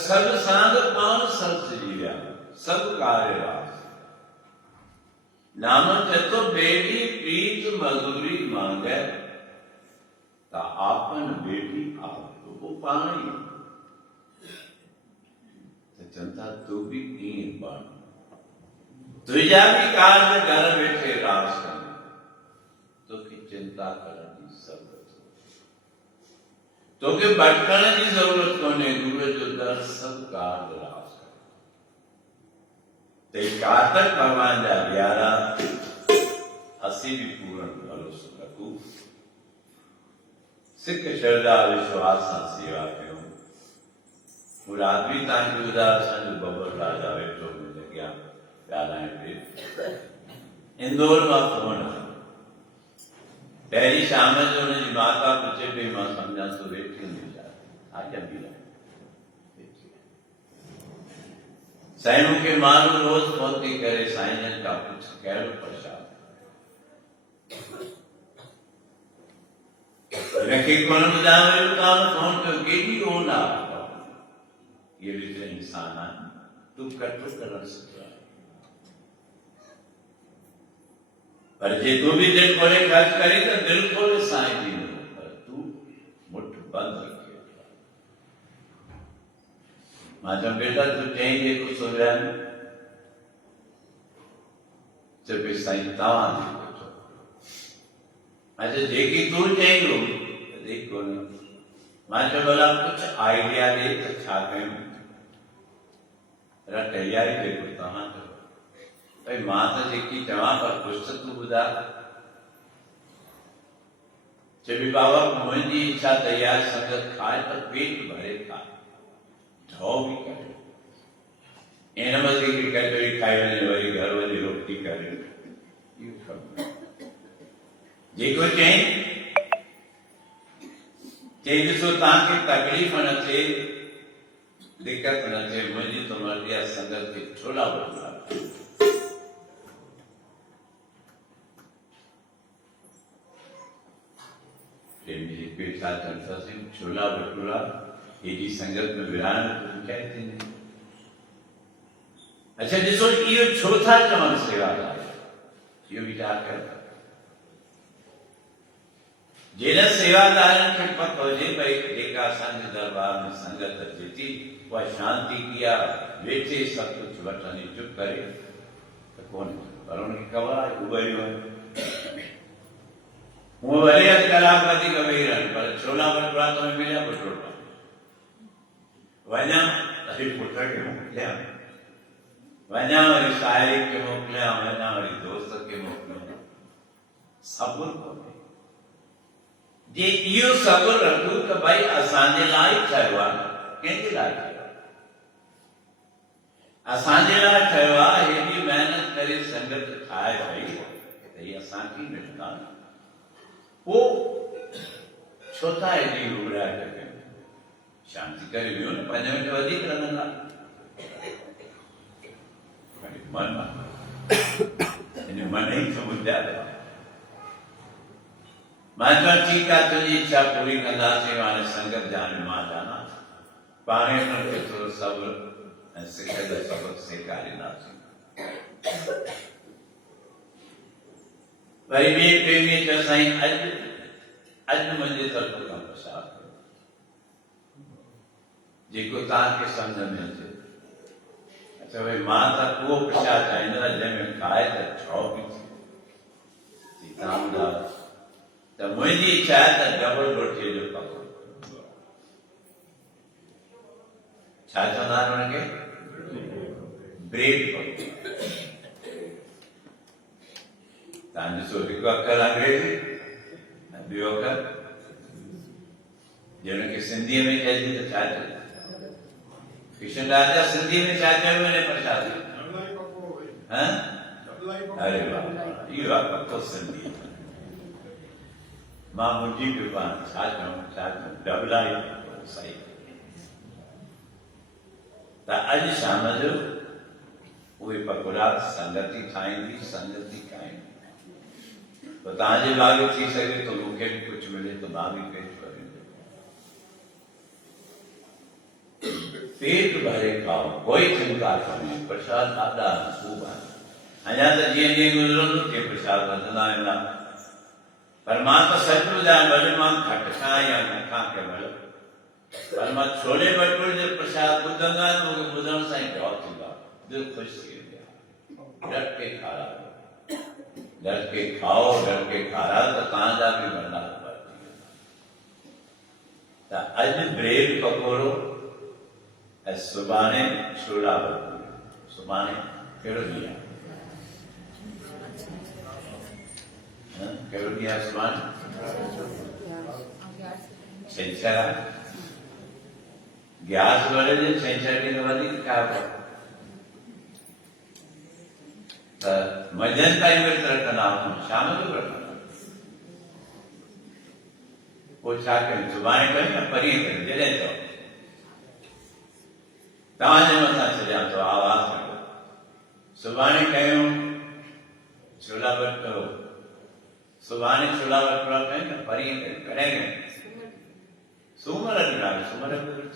सद सांग पान संत जीव्या सब कार्य रास नानक जतो बेटी प्रीत मधुरी मांगे ता आपन बेटी आप वो पाणी ते जनता तू भी ईं बन तुझा भी कार्य घर बैठे रास कर तो की चिंता करने की सब तो के भटकण जी जरूरत कोन्हे गुरु जो दर सब कार्य रास ते कार्तक भगवान जा 11 असी भी पूर्ण भरोसो रखूं। सिख श्रद्धा विश्वास सां सेवा कयूं। हू रात बि तव्हांखे ॿुधायो असांजो बबर राजा वेठो मुंहिंजे अॻियां ॻाल्हाइण पिए। इंदौर मां फोन आयो। पहिरीं शाम जो हुनजी माता पुछे पई, मां सम्झां तूं वेठी हूंदी छा? ॼमी रह। साईं मूंखे माण्हू रोज़ फोन थी करे साईं जन खां पुछ कहिड़ो प्रसाद। हिनखे कोन ॿुधायो तव्हां फोन कयो, केॾी ओन आहे। ये ॾिस इंसान आहे, तूं कठो करणु सिखियो आहे। पर जे तूं बि दिलि खोले ख़र्च करे त दिलि खोले साईं ॾींदो, पर तूं मुठ बंदि रखियो। मां चयो बेटा तूं चईं जेको सोचियां चए पई साईं तव्हां जेको मां चयो जेकी तूं चईं देख कोन्हे। मां चयो भला कुझु आइडिया ॾे त छा कयूं। पर तयारी जेको तव्हां चयो भई मां त जेकी चवां पर कुझु त तूं ॿुधा। चए पई बाबा मुंहिंजी इच्छा तयार संगत खाए त पेट भरे खाए, ढौ बि करे। इन मथे की कचोरी खाई वञे वरी घर वञी रोटी करे। जेको चई ॾिसो तव्हांखे तकलीफ़ न थिए, दिक़त न थिए, मुंहिंजी त मर्ज़ी आहे संगत खे छोला भटूरा। छा चवंदासीं छोला भटूरा हेॾी संगत में विराइण पंचायत थींदी। अच्छा ॾिसो इहो छो था चवनि सेवादार, इहो वीचार कयो। जेॾा सेवादारनि खे पक हुजे भई जेका असांजे दरबार में संगत अचे थी उहा शांति की आहे, वेठे सभु कुझु वठंदी चुप करे त कोन्हे, पर हुनखे ख़बर आहे उॿरियो आहे। हूअं वरी अधु कलाक वधीक वेही रहनि, पर छोला भटूरा तो मिलिया भटूरा। वञा वरी पुट खे मोकिलिया, वञा वरी साहेड़ी खे मोकिलिया, वञा वरी दोस्त खे मोकिलिया। सबुर कोन्हे। जे इहो सबुर रखूं त भई असांजे लाइ ठहियो आहे, कंहिंजे लाइ ठहियो आहे? असांजे लाइ ठहियो आहे। हेॾी महिनत करे संगत ठाहे भई त हीअ असांखे मिलंदा, पोइ छो था हेॾी उबराहट कयूं? शांति करे वियो न, 5 मिंट वधीक लॻंदा। मन हिन मन ई समुझा। मां चयो ठीकु आहे, तुंहिंजी इच्छा पूरी कंदासीं। हाणे संगत जाने मां जाना, पाणे हुनखे थोरो सब्र ऐं सिखियल सबक़ सेखारींदासीं। वरी ॿिए प्रेमीअ चयो साईं अॼु मुंहिंजे तरफ़ खां प्रसाद कयो, जेको तव्हांखे सम्झ में अचे। अच्छा भई मां त उहो प्रसाद चाहींदो जंहिंमें खाए त छो बि थिए। तव्हां ॿुधायो त मुंहिंजी इच्छा आहे त डबल रोटीअ जो पको। छा चवंदा आहिनि हुनखे? ब्रेड पको। तव्हां ॾिसो हिकु अखर अंग्रेजी ऐं ॿियो अखर जे हुनखे सिंधीअ में चइजे त छा चइजे? किशन राजा सिंधी में छा चयो वञे प्रसाद? अरे वाह, इहो आहे पको सिंधी। मां मुंहिंजी बि पाण छा चऊं डबला ई सही। त अॼु शाम जो उहे पकोड़ा संगति ठाहींदी, संगति खाईंदी। तो तव्हांजे बाग थी सघे तो मूंखे बि कुझु मिले त मां बि पेट भरे पेट भरे खाओ, कोई चिंता कोन्हे। प्रसाद ॾाढा खूब आहिनि। अञा त जीअं जीअं गुज़रंदो के प्रसाद वधंदा वेंदा। पर मां त सच ॿुधायां, भले मां घटि खां या न खां कंहिं, पर मां छोले भटूरे जो प्रसाद ॿुधंदो आहियां त मूंखे ॿुधण सां ई ॾौ थींदो आहे, दिलि ख़ुशि थी वेंदी आहे। डट के खारायो, डट के खाओ, डट के खारायो त तव्हांजा बि भंडार भरिजी वेंदा। त अॼु ब्रेड पकोड़ो ऐं सुभाणे छोला भटूरा। सुभाणे कहिड़ो ॾींहुं आहे? કેવડી આસમાન છેંછરા ગ્યાસ વડે જે છેંછરી નવાની કાપ મજન ટાઈમ પર તરકના શામ તો કરતા કોઈ સાકે જુબાને કરી ને પરી કરી દે તો તમારે મત સજા તો આવાજ કરો સુબાને કહ્યું છોલાવટ કરો સુબાને છોલાવટ કરો કહે ને પરી કરેંગે સુમર અનુરાગ સુમર અનુરાગ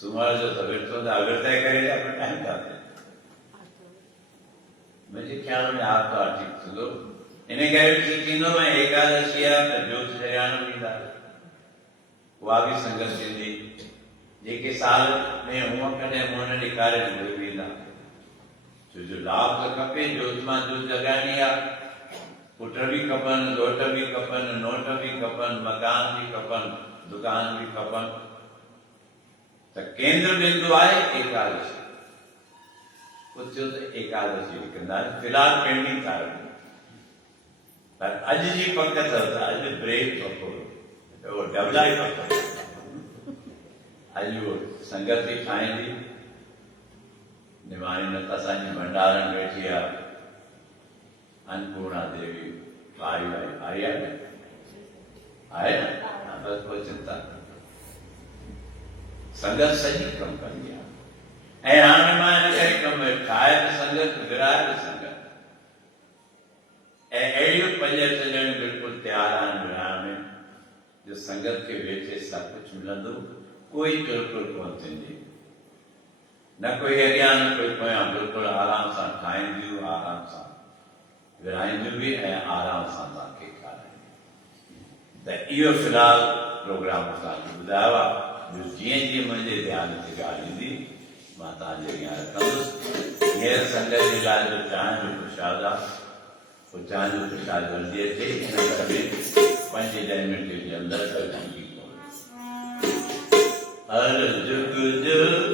સુમર જો સવેર તો અગરતા કરેगा આપણે ટાઈમ કાઢે मुझे ख्याल में आपका आर्थिक सुधो इन्हें कहे कि तीनों में एकादशिया ज्योति हरियाणा मिला वो भी संघर्ष थी जे के साल में हुआ कने मोने कार्य हुए मिला जो लाभ तो कपे ज्योति में जो जगह नहीं आ पुत्र भी कपन दोट भी कपन नोट भी कपन मकान भी कपन दुकान भी कपन तो केंद्र बिंदु आए एकादशी कुछ एकादशी फिलहाल पेंडिंग कारण अज जी पंकज होता अज ब्रेक वो डबलाई पंकज अज वो संगति ठाहींदी निमाणी नतासा जी भंडारण वेठी आ अन्नपूर्णा देवी आई है आए ना बस कोई चिंता संगत सही कम कर दिया ऐं हाणे मां हिन करे कमु ठाहे बि संगत विराए बि संगत ऐं अहिड़ियूं 5-6 ॼणियूं बिल्कुलु तयारु आहिनि विराइण में जो संगत खे वेठे सभु कुझु मिलंदो कोई बिल्कुलु कोन थींदी न कोई अॻियां न कोई पोयां बिल्कुलु आराम सां ठाहींदियूं आराम सां विराईंदियूं बि ऐं आराम सां तव्हांखे खाराईंदियूं त इहो फ़िलहालु प्रोग्राम तव्हांखे ॿुधायो आहे जो जीअं जीअं मुंहिंजे ध्यान ते ॻाल्हि ईंदी माता जे यहाँ रखंदुसि हींअर संगत जे लाइ जो चांहि जो प्रसाद आहे उहो चांहि जो प्रसाद जल्दी अचे हिन घर में 5-10 मिंट जे अंदरि तब्दीली कोन्हे हर जुग जुग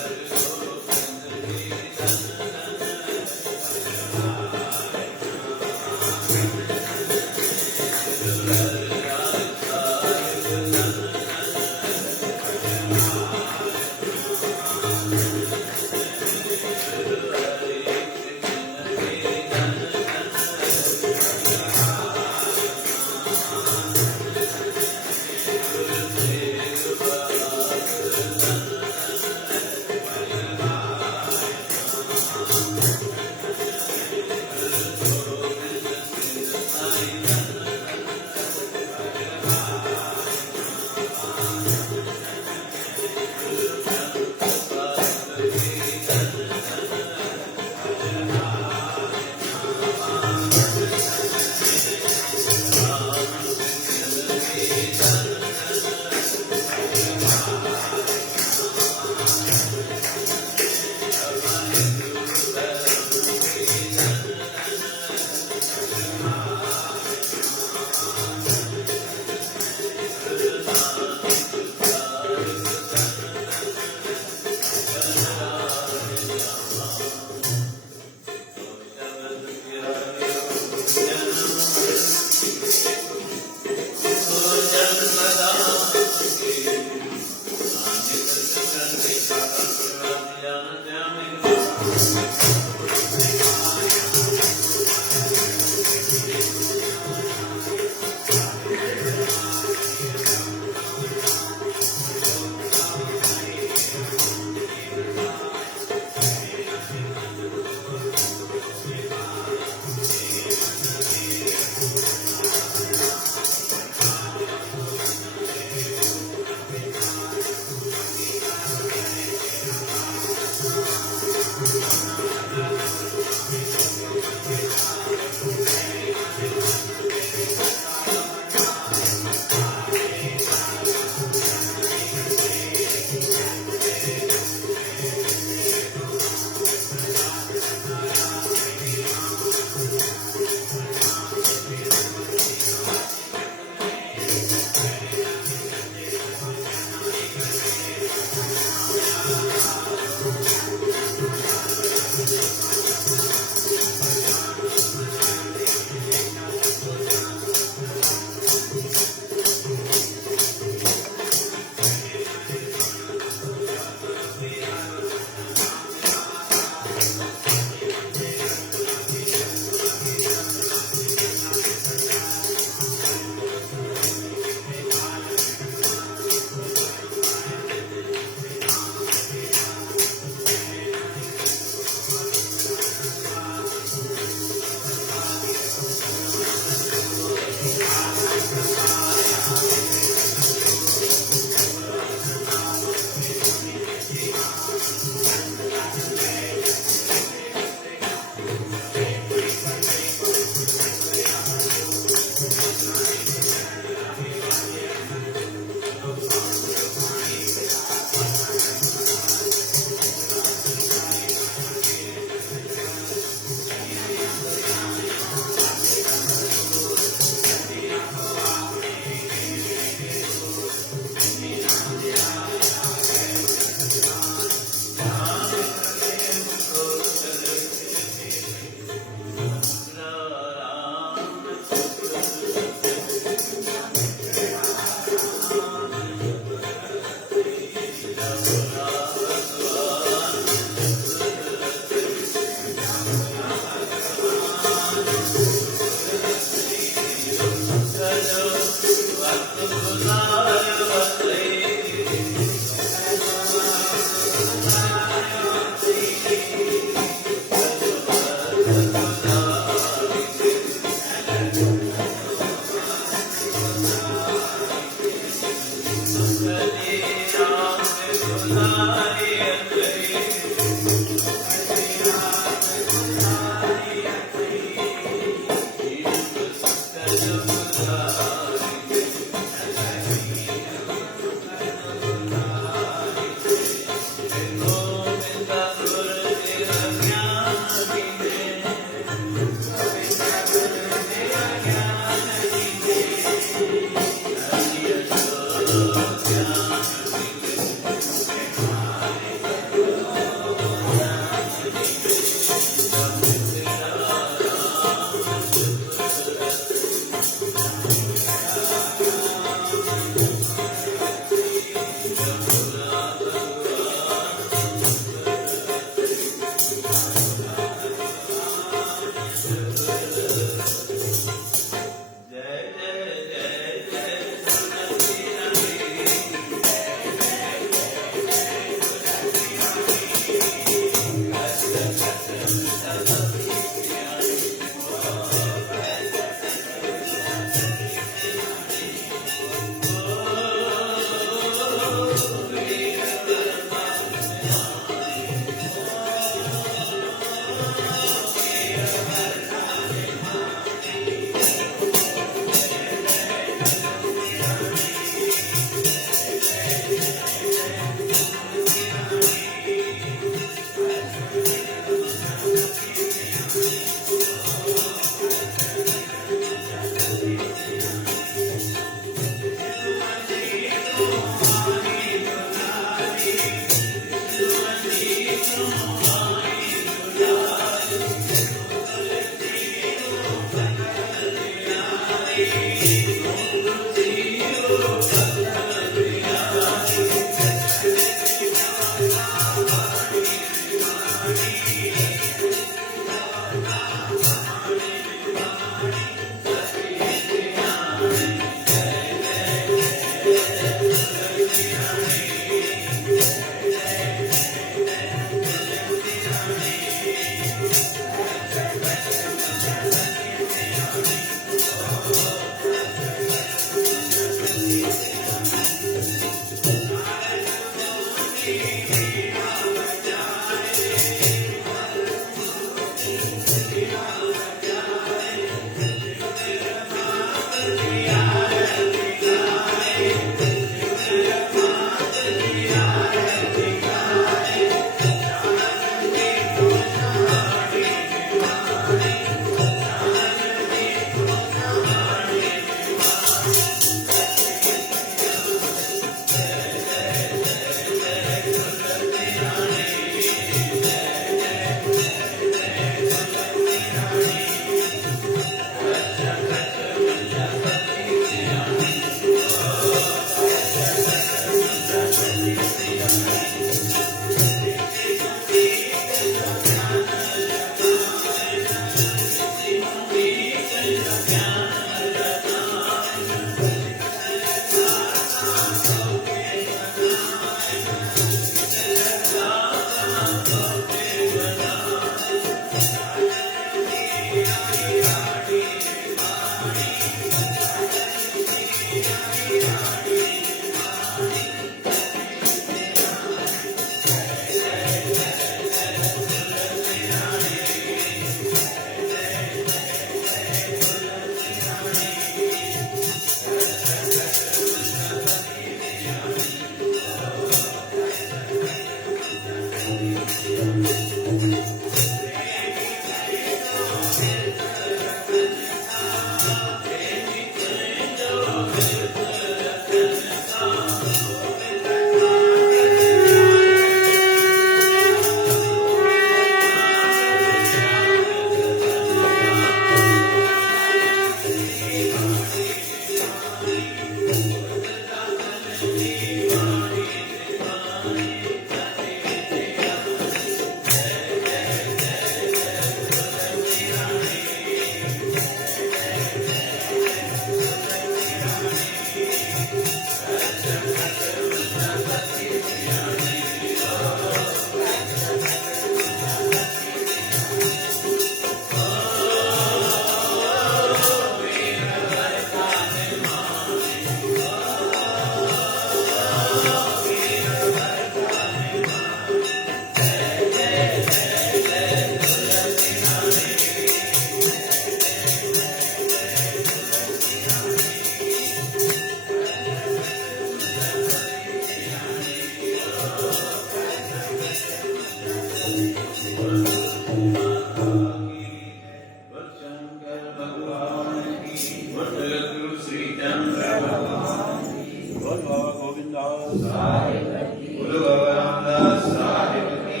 शंकर भगवान की गुरु श्री चंद्र भगवान की बोल बाबा गोविंदा साहिब की बोल बाबा रामदास साहिब की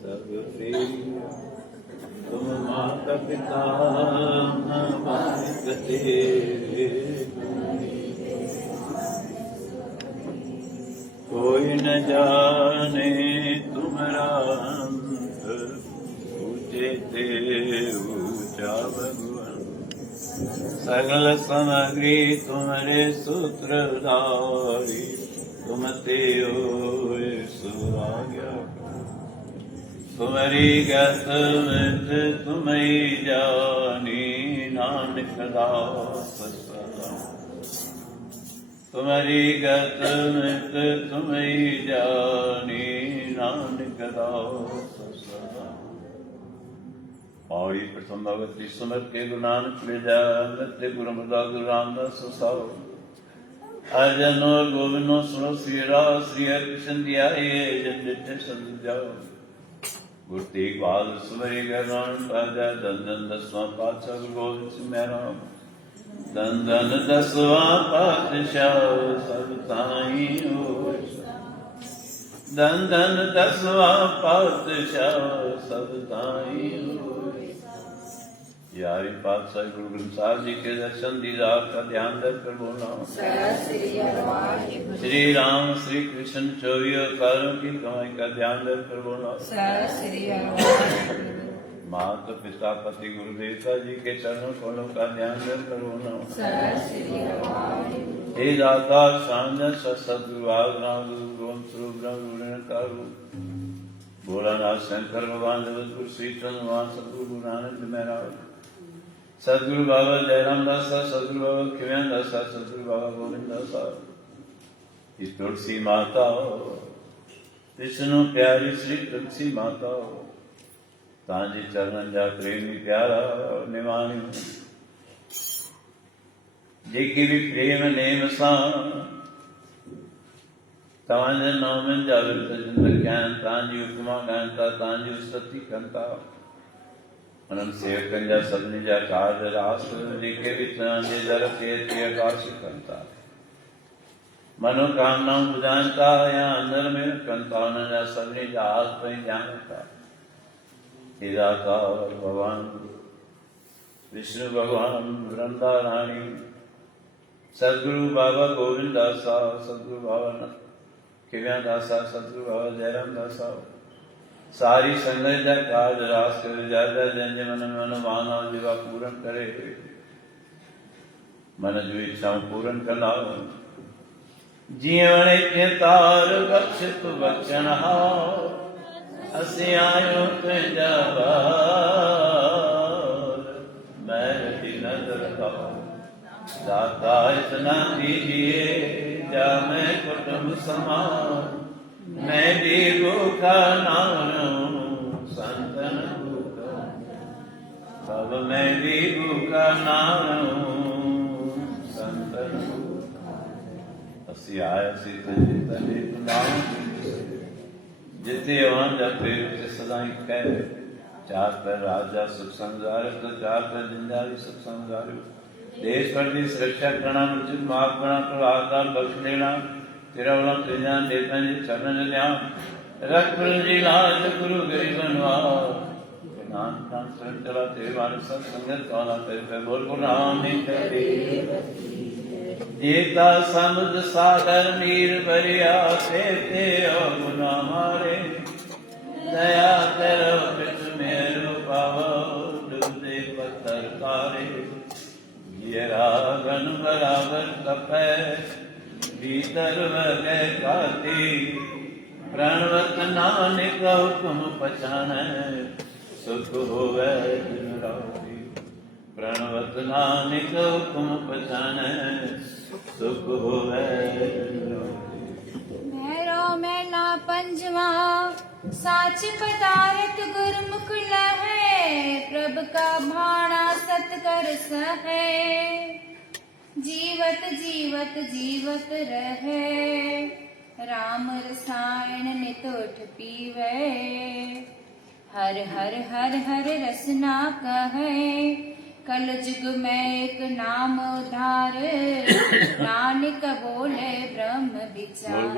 सब प्रेम तुम माता पिता कते कोई न जाने तुम्हारा अंत ऊंचे ते ऊंचा भगवान सकल सामग्री तुम्हारे सूत्रधारी तुम ते सुराग्या तुम्हारी गत मित तुम्हें जानी नानक दास सदा तुम्हारी गत मित तुम्हें जानी नानक दास सदा। और प्रथम भगवती सुमत के गुरु नानक ले जा नित्य गुरु अमृता गुरु रामदास साहु अर्जनो गोविंदो सुनो श्री राम श्री हरि कृष्ण दिया जन नित्य संत जाओ गुरु तेग बहादुर सुमरी गरण राजा धन धन दसवां पातशाह गुरु गोविंद सिंह मेहराम धन धन दसवां पातशाह सब ताई होए धन धन दसवां पातशाह सब ताई होए। यारी पातशाह गुरु ग्रंथ साहब जी के दर्शन दीदार का ध्यान रखकर बोलना श्री राम श्री कृष्ण 24 अवतारों की कमाई का ध्यान रखकर बोलना माता पिता पति गुरु देवता जी के चरणों कमलों का ध्यान रखकर बोलना हे दाता सामने सदगुरु गुरु गोविंद स्वरूप ब्रह्म भोलानाथ शंकर भगवान जगतगुरु श्री चंद्र भगवान सदगुरु गुरु नानक महाराज सदगुरु बाबा जयराम दास सदगुरु बाबा खिमयान दास सदगुरु बाबा गोविंद दास इस तुलसी माता विष्णु प्यारी श्री तुलसी माता तांजी चरण जा प्रेमी प्यारा निवाणी जेकी भी प्रेम नेम सा तव्हांजे नामनि जा विर्त जिंदर कयां तव्हांजी उपमा ॻाइनि था तव्हांजी स्तुति कनि था उन्हनि सेवकनि जा सभिनी जा कार्य रास जेके बि तव्हांजे दर ते अची अरदास कनि था मनोकामनाऊं ॿुधाइनि था या अंदर में कनि था उन्हनि जा सभिनी जा हाल ताईं ॼाणनि था हे दाता भगवान विष्णु भगवान वृंदा राणी सदगुरु बाबा गोविंद दास सदगुरु बाबा खिमया दास सदगुरु बाबा जयराम दास सारी संगत जा कार्य रास करे जा जंहिंजे मन में मनोभावना जेका पूरन करे मन जूं इच्छाऊं पूरन कंदा जीअं वणे तीअं तार बख्श तूं बख्शण हार असीं आहियूं तुंहिंजा ॿार महर जी नज़र दाता इतना दीजिए जा मैं कुटुंब समान मैं भी भूखा ना रहूं संतन भूखा सब मैं भी भूखा ना रहूं संतन भूखा असी आया सी तने नाम जिते वहां जा पेर ते सदाई कह चार पर राजा सुख संसार तो चार पर जिंदारी सुख संसार देश पर की सुरक्षा करना उचित मार्ग बना कर आधार बख्श देना तेरा वाला तेजा देता जी चरण ध्यान रख जी लाज गुरु गरीब नाम नाम शरण चला तेरे वाले सब संगत वाला तेरे बोल को नाम करे जेता समुद सागर नीर भरिया ते गुना मारे दया करो पित मेरो पावो डूबे पत्थर तारे ये रागन बराबर तपै भीतर वगै काती प्रणवत नानक हुकुम पछान सुख होवे दिन राती प्रणवत नानक हुकुम पछान सुख होवे दिन राती। मैरो मैला पंजवा साच पदारथ गुरमुख लहै प्रभ का भाणा सत कर सहे जीवत जीवत जीवत रहे राम रसायन नित उठ पीवै हर हर हर हर रसना कहे कल जुग में एक नाम उधार नानक बोले ब्रह्म विचार।